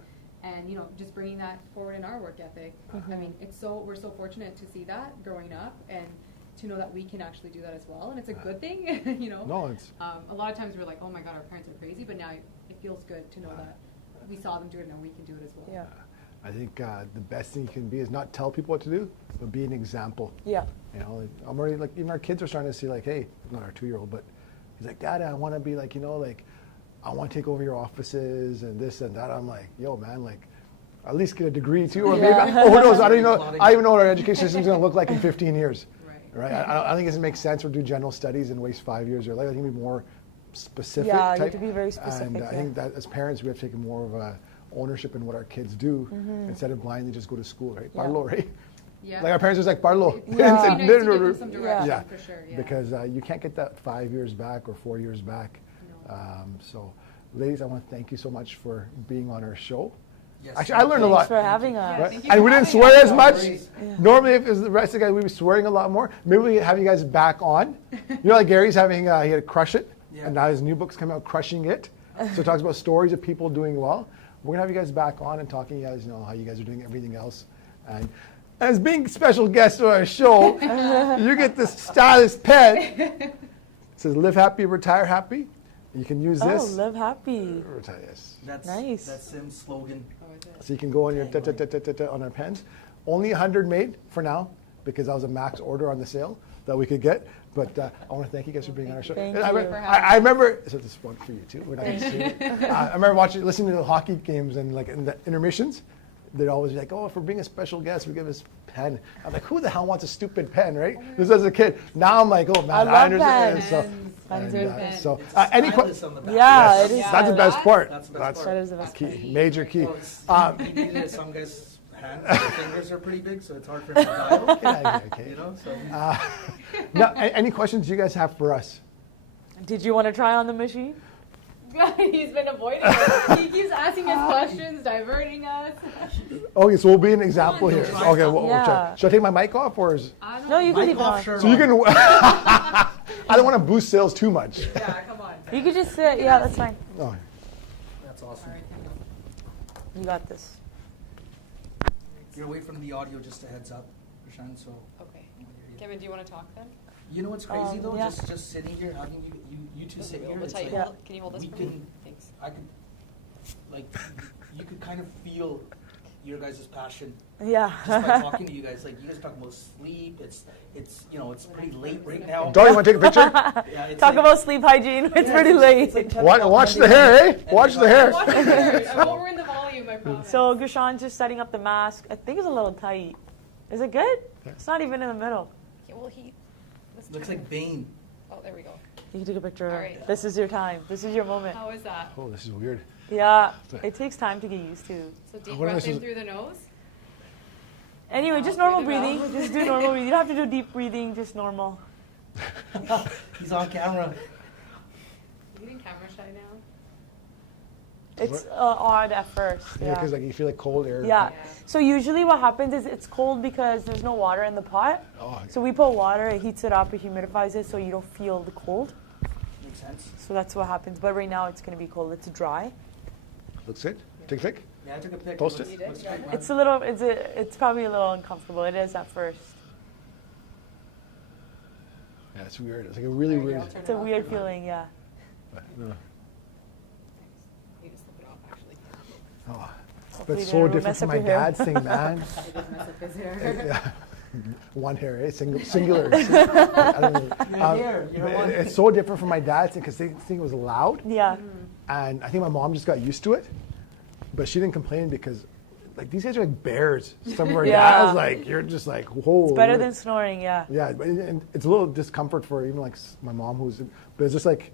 And, you know, just bringing that forward in our work ethic. I mean, we're so fortunate to see that growing up and to know that we can actually do that as well. And it's a good thing, you know. No, it's. A lot of times we're like, oh my God, our parents are crazy, but now it feels good to know that we saw them do it and we can do it as well. Yeah. I think the best thing you can be is not tell people what to do, but be an example. Yeah. You know, like, I'm already like, even our kids are starting to see like, hey, not our 2-year-old, but he's like, Dad, I want to be like, you know, like, I want to take over your offices and this and that. I'm like, yo, man, like, at least get a degree too, or maybe, who knows? I don't even know. I even know what our education system is going to look like in 15 years. Right? I think it doesn't make sense to do general studies and waste 5 years of your life. I think we more specific. Yeah, you type. have to be very specific. And I think that as parents, we have to take more of a ownership in what our kids do instead of blindly just go to school, right? Yeah. Parlo, right? Yeah. Like our parents was like, Parlo. Yeah. It'd be nice to give them some direction, Yeah. for sure. Yeah. Because you can't get that 5 years back or 4 years back. No. So, ladies, I want to thank you so much for being on our show. Yes. Actually, I learned a Thanks lot. for having us. Yeah, Right? thank you And for we didn't having swear us. as much. Yeah. Normally, if it was the rest of the guys, we'd be swearing a lot more. Maybe we have you guys back on. You know, like Gary's having, he had to Crush It, Yeah. and now his new book's coming out, Crushing It. So it talks about stories of people doing well. We're gonna have you guys back on and talking to you guys, you know, how you guys are doing everything else. And as being special guests on our show, you get this stylish pen. It says "Live Happy, Retire Happy." You can use this. Oh, live happy. Retire, yes. That's Nice. That's Sim's slogan. Oh, is it? So you can go on your on our pens. Only 100 made for now because that was a max order on the sale that we could get. But I want to thank you guys for being on our show. Thank And you. I remember, so this is one for you too. We're not gonna see it. I remember listening to the hockey games and like in the intermissions, they'd always be like, "Oh, for being a special guest, we give this pen." I'm like, "Who the hell wants a stupid pen, right?" This as a kid. Now I'm like, "Oh man, I love understand." pens. So, Pens and, are good. so It's any stylus questions? on the back. Yeah, Yes, it is. that's the best part. That's the best part. That is the best part. Key, major key. Well, you need it. Some guys' hands, their fingers are pretty big, so it's hard for them to dial. Okay. You know, so Now, any questions you guys have for us? Did you want to try on the machine? He's been avoiding us. He keeps asking us questions, diverting us. Okay, so we'll be an example here. Try Okay, we'll try. Yeah. Should I take my mic off, or is? I don't No, you can mic leave it off, on. shirt So you on. can. I don't want to boost sales too much. Yeah, come on. You could just sit. Yeah, that's fine. Oh, That's awesome. All right, You got this. You're away from the audio, just a heads up, Gurshan. So okay. Kevin, do you want to talk then? you know what's crazy though? yeah. Just sitting here, having you two sit here. It's Can like, you hold this we for me? can- Thanks. I could, like, you could kind of feel your guys' passion Yeah. just by talking to you guys. Like, you guys talk about sleep. It's you know, it's pretty late right now. Dory, you want to take a picture? Yeah, it's Talk like- about sleep hygiene. It's pretty late. like 10 Watch, o'clock watch the Monday hair, night, eh? and Watch the you're hair. Watch the hair. I won't ruin the volume, I promise. So Gurshan's just setting up the mask. I think it's a little tight. Is it good? It's not even in the middle. Okay, well, Looks like Bane. Oh, there we go. You can take a picture. All right. This is your time. This is your moment. How is that? Oh, this is weird. Yeah, it takes time to get used to. So deep What breath else in is- through the nose. Anyway, just Through normal the breathing. mouth. Just do normal breathing. You don't have to do deep breathing, just normal. He's on camera. You getting camera shy now? It's odd at first. Yeah, because like you feel like cold air. Yeah. So usually what happens is it's cold because there's no water in the pot. Oh, So we put water, it heats it up, it humidifies it so you don't feel the cold. Makes sense. So that's what happens. But right now it's going to be cold. It's dry. looks good. Take a pic. Yeah, I took a pic. Post Looks- it. looks great, man. It's a little, it's probably a little uncomfortable. It is at first. Yeah, it's weird. It's like a really weird. It's a weird feeling, yeah. No. You just flip it off, actually. Oh, but Hopefully it's they so don't different mess from up my your hair. dad's thing, man. It does mess up his hair. Yeah. One hair, eh? Singular. I don't know. You're here. You're But one. it's so different from my dad's thing because they think it was loud, Yeah. and I think my mom just got used to it. But she didn't complain because, like, these guys are like bears. Some of our Yeah. dads, like, you're just like, whoa. It's better than snoring, yeah. Yeah, but and it's a little discomfort for even like my mom, but it's just like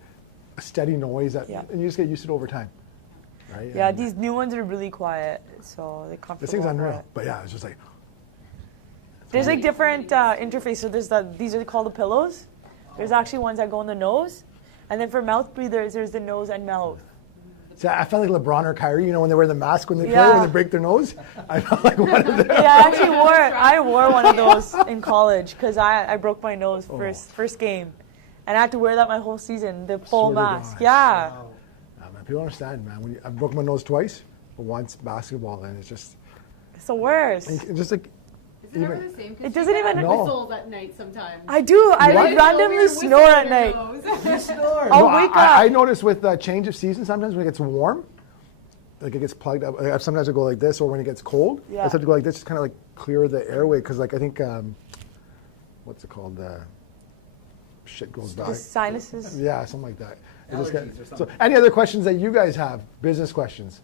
a steady noise that, Yeah. and you just get used to it over time, right? Yeah, And these new ones are really quiet, so they're comfortable. this thing's for unreal. it. But yeah, it's just like, There's like different interfaces. So there's these are called the pillows. There's actually ones that go in the nose. And then for mouth breathers, there's the nose and mouth. see, I felt like LeBron or Kyrie, you know, when they wear the mask when they play, Yeah. when they break their nose. I felt like one of them. Yeah, I wore one of those in college because I broke my nose first game. And I had to wear that my whole season, the full Swear to mask. God. Yeah. Wow. Man, people don't understand, man. I broke my nose twice, but once basketball, and it's just, It's the worst. it's just like, Is it ever Even- the same? 'Cause It you doesn't get even- No. whistles at night sometimes. I do. I What? like randomly snore at night. You snore. Oh, no, wake I up. notice with change of season sometimes when it gets warm, like it gets plugged up. Sometimes I go like this, or when it gets cold, I Yeah. just have to go like this, just kind of like clear the airway, because like I think, what's it called? Shit goes The back. sinuses. Yeah, something like that. It just Allergies or so, something. any other questions that you guys have? Business questions?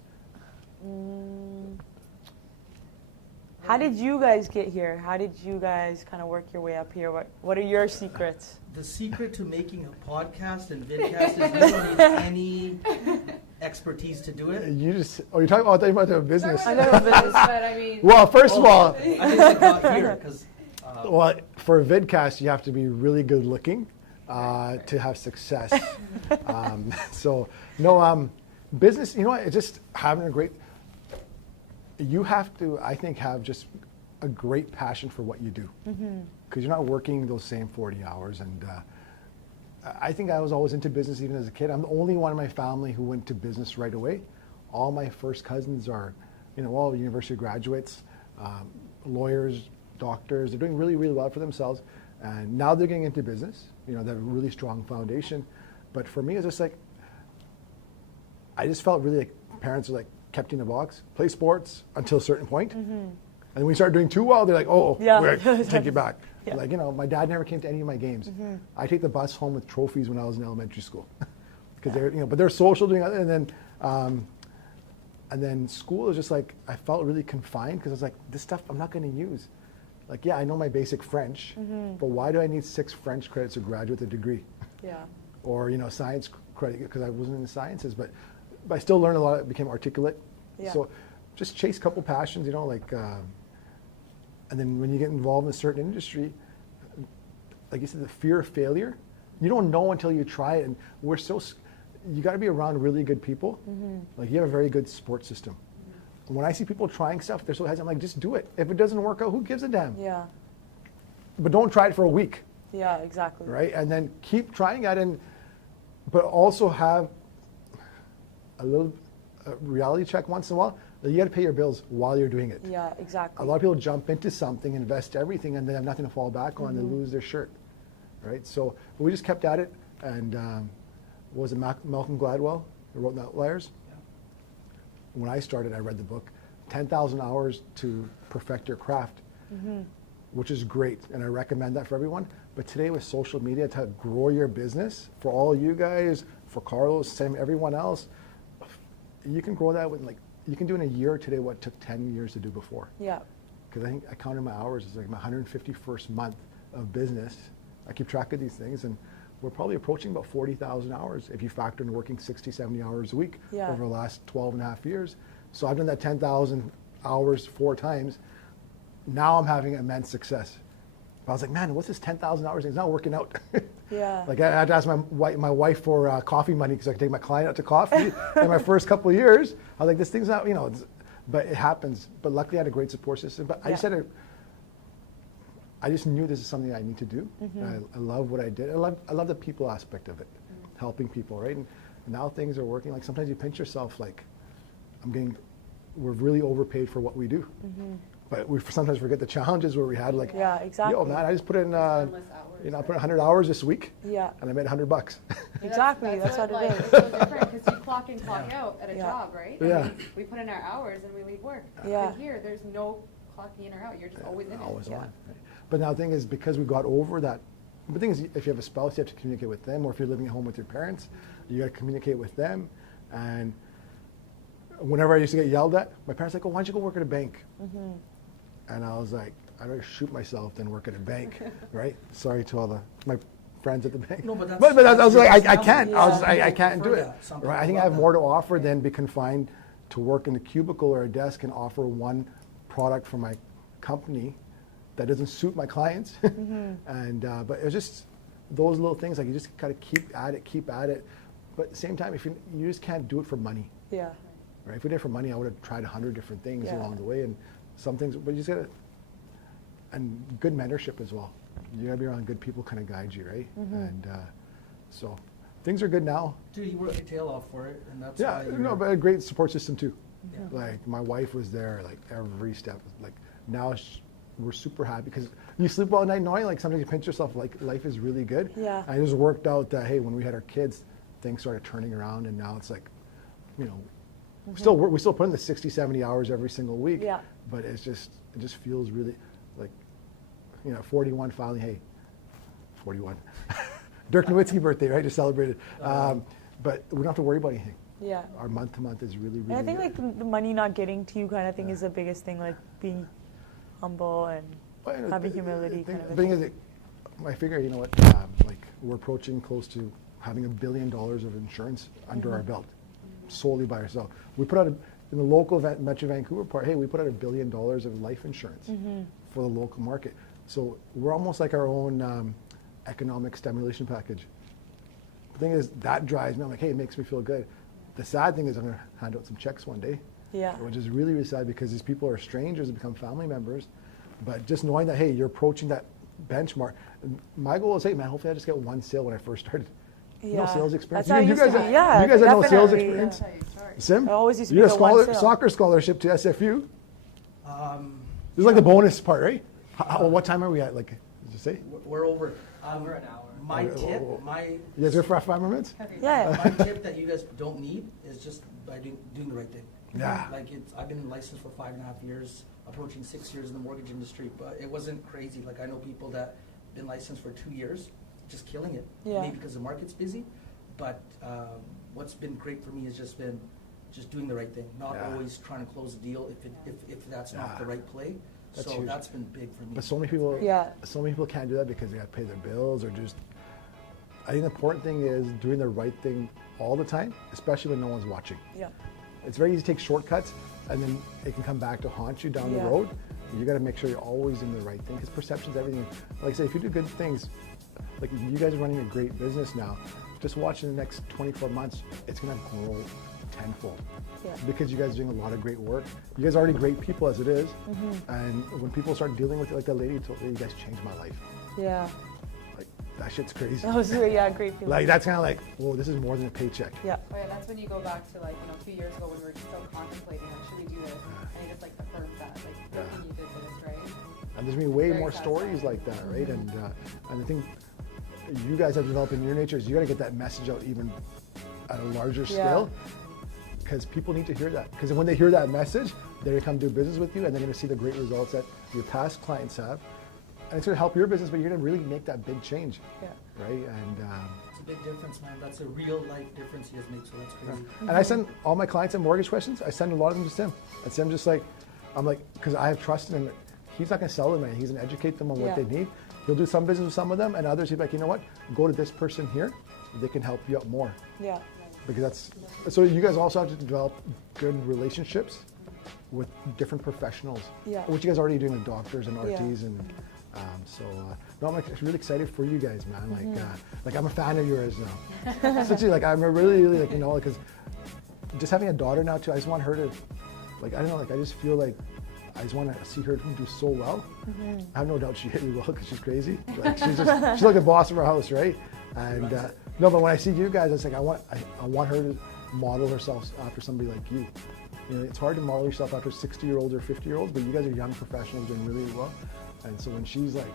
How did you guys get here? How did you guys kind of work your way up here? What are your secrets? The secret to making a podcast and vidcast is you don't need any expertise to do it. You just, you're talking about, the business. I know the business. But I mean, Well, first of all, I just got here because well, for a vidcast, you have to be really good looking to have success. So, no, business, you know what, it's just having a great, you have to, I think, have just a great passion for what you do. Because you're not working those same 40 hours. And I think I was always into business even as a kid. I'm the only one in my family who went to business right away. All my first cousins are, all university graduates, lawyers, doctors. They're doing really, really well for themselves. And now they're getting into business. They have a really strong foundation. But for me, it's just like, I just felt really like parents are like kept you in a box, play sports until a certain point. And when you start doing too well, they're like, oh, Yeah. we're gonna take you back. Yeah. Like, my dad never came to any of my games. I take the bus home with trophies when I was in elementary school. Because they're, but they're social doing other, and then school is just like, I felt really confined because I was like, this stuff I'm not going to use. Like, yeah, I know my basic French, but why do I need 6 French credits to graduate the degree? Yeah. Or, science credit, because I wasn't in the sciences, but I still learned a lot, I became articulate. Yeah. So just chase a couple passions, and then when you get involved in a certain industry, like you said, the fear of failure, you don't know until you try it. And you got to be around really good people. Like, you have a very good support system. When I see people trying stuff, they're so hesitant. I'm like, just do it. If it doesn't work out, who gives a damn? Yeah. But don't try it for a week, Yeah, exactly. right? And then keep trying it, but also have a little reality check once in a while. You got to pay your bills while you're doing it. Yeah, exactly. A lot of people jump into something, invest everything, and they have nothing to fall back on. They lose their shirt, right? So we just kept at it. And what was it, Malcolm Gladwell, who wrote Outliers? Yeah. When I started, I read the book, 10,000 hours to perfect your craft, which is great, and I recommend that for everyone. But today with social media, to grow your business, for all you guys, for Carlos, Sam, everyone else, you can grow that with you can do in a year today what took 10 years to do before. Yeah. Because I think I counted my hours, it's like my 151st month of business. I keep track of these things, and we're probably approaching about 40,000 hours if you factor in working 60, 70 hours a week Yeah. over the last 12 and a half years. So I've done that 10,000 hours 4 times. Now I'm having immense success. I was like, man, what's this 10,000 hours? It's not working out. Yeah. Like I had to ask my wife for coffee money because I could take my client out to coffee. In my first couple of years, I was like, this thing's not, but it happens. But luckily I had a great support system. But I just knew this is something I need to do. I love what I did. I love the people aspect of it, helping people, right? And now things are working. Like sometimes you pinch yourself, like we're really overpaid for what we do. But we sometimes forget the challenges where we had like, Yeah, exactly. yo, man, I just put in, Endless hours, I put 100 hours this week, Yeah. and I made $100. Exactly. That's what it is. It's so different because you clock in, clock out at a Yeah. job, right? Yeah. And we put in our hours and we leave work. Yeah. But here, there's no clocking in or out. You're just always in it. Always Yeah. on. Right? But now the thing is, because we got over that, the thing is, if you have a spouse, you have to communicate with them, or if you're living at home with your parents, you got to communicate with them. And whenever I used to get yelled at, my parents were like, oh, why don't you go work at a bank? And I was like, I'd rather shoot myself than work at a bank, right? Sorry to all my friends at the bank. No, but that's- but I was like, I that's can't. Yeah. I was I can't do Prefer it. that. Some Right? I people think I love have more that. to offer than be confined to work in a cubicle or a desk and offer one product for my company that doesn't suit my clients. And but it was just those little things, like you just gotta keep at it. But at the same time, if you just can't do it for money. Yeah. Right? If we did it for money, I would have tried 100 different things Yeah. along the way, and some things. But you just gotta, and good mentorship as well. You gotta be around good people, kind of guide you, right? And so things are good now. Dude, you worked your tail off for it, and that's Yeah, why you're, no, but a great support system too. Yeah. Like my wife was there, like every step. Like now we're super happy because you sleep well at night knowing, like sometimes you pinch yourself, like life is really good. Yeah. And it just worked out that hey, when we had our kids, things started turning around, and now it's like, we still put in the 60, 70 hours every single week. Yeah. But it just feels really like, 41 finally. Hey, 41. Dirk Nowitzki birthday, right? Just celebrated. But we don't have to worry about anything. Yeah. Our month to month is really, really And I think good. like the money not getting to you kind of thing is the biggest thing, like being humble and Well, having humility kind of The a thing thing. is, I figure, like we're approaching close to having $1 billion of insurance under our belt, solely by ourselves. We put out in the local Metro Vancouver part. Hey, we put out $1 billion of life insurance for the local market. So we're almost like our own economic stimulation package. The thing is, that drives me. I'm like, hey, it makes me feel good. The sad thing is, I'm going to hand out some checks one day. Yeah. Which is really, really sad because these people are strangers and become family members. But just knowing that, hey, you're approaching that benchmark. My goal is, hey, man, hopefully I just get one sale when I first started. Yeah. No sales experience. That's how it used to be. Yeah, you guys have no sales definitely, experience. That's how you start. Sim, I always used to you be had a the one sale. soccer scholarship to SFU. um, This is like the bonus part, right? What time are we at? Like, did you say? we're over. Over an hour. My Oh, tip, oh, oh. my You guys here for 5 more minutes? Yeah. my tip that you guys don't need is just by doing the right thing. Yeah. Like I've been licensed for 5.5 years, approaching 6 years in the mortgage industry, but it wasn't crazy. Like I know people that been licensed for 2 years, just killing it. Yeah. Maybe because the market's busy, but what's been great for me has just been just doing the right thing, not Yeah. always trying to close a deal if that's not Yeah. the right play. That's So huge. that's been big for me. But so many people, Yeah. so many people can't do that because they got to pay their bills or just. I think the important thing is doing the right thing all the time, especially when no one's watching. Yeah. It's very easy to take shortcuts, and then it can come back to haunt you down the Yeah. road. You got to make sure you're always doing the right thing because perception's everything. Like I say, if you do good things, like you guys are running a great business now, just watch in the next 24 months, it's going to grow tenfold. Yeah. Because you guys are doing a lot of great work. You guys are already great people as it is, Mm-hmm. and when people start dealing with it, like the lady told me, you guys changed my life. Yeah. Like that shit's crazy. That was great. Yeah, great feeling. Like that's kind of like, whoa, this is more than a paycheck. Yeah. Oh yeah, that's when you go back to like, 2 years ago when we were still contemplating, like, should we do this? And it just like affirms that, like, Yeah. you did this, right? And there's gonna be way Very more satisfying. stories like that, right? And I think you guys have developed in your nature is you got to get that message out even at a larger scale, because people need to hear that. Because when they hear that message, they're gonna come do business with you, and they're gonna see the great results that your past clients have, and it's gonna help your business. But you're gonna really make that big change, Yeah. right? And It's a big difference, man. That's a real life difference you guys make, so that's crazy. and I send all my clients and mortgage questions. I send a lot of them to Sim. And Sim just like, I'm like, because I have trust in him. He's not gonna sell them anything. He's gonna educate them on what Yeah. they need. He'll do some business with some of them, and others he'll be like, you know what? Go to this person here. They can help you out more. Yeah. Because that's so you guys also have to develop good relationships with different professionals. Yeah. Which you guys are already doing with doctors and Yeah. RTs and no, I'm like really excited for you guys, man. Like I'm a fan of yours now. Essentially, like I'm really like, you know, because just having a daughter now too, I just want her to, like, I don't know, like I just feel like I just want to see her do so well. I have no doubt she hit me well because she's crazy. Like she's like the boss of our house, right? And no, but when I see you guys, it's like I want her to model herself after somebody like you. You know, it's hard to model yourself after 60-year-olds or 50-years-olds, but you guys are young professionals doing really well. And so when she's like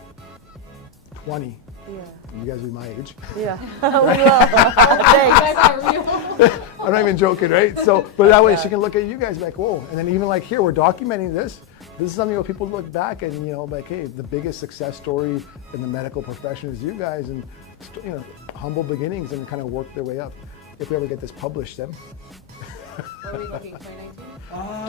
20, you guys will be my age. Yeah, we will. Thanks. I'm not even joking, right? So, but that way she can look at you guys and be like, whoa. And then even like here, we're documenting this. This is something where people look back and, you know, like, hey, the biggest success story in the medical profession is you guys, and, you know, humble beginnings and kind of work their way up. If we ever get this published, then. Where are we looking,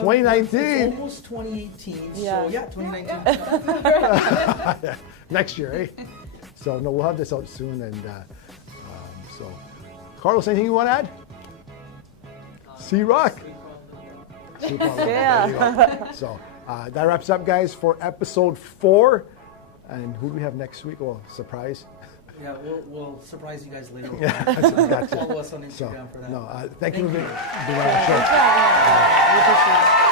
2019? 2019. It's almost 2018. Yeah. So yeah, 2019. Next year, eh? So no, we'll have this out soon. And so, Carlos, anything you want to add? C-Rock. Yeah. So that wraps up, guys, for episode 4. And who do we have next week? Well, surprise. Yeah, we'll surprise you guys later. Gotcha. Follow us on Instagram for that. No, thank you for being on the Thanks show. for having us. We appreciate it.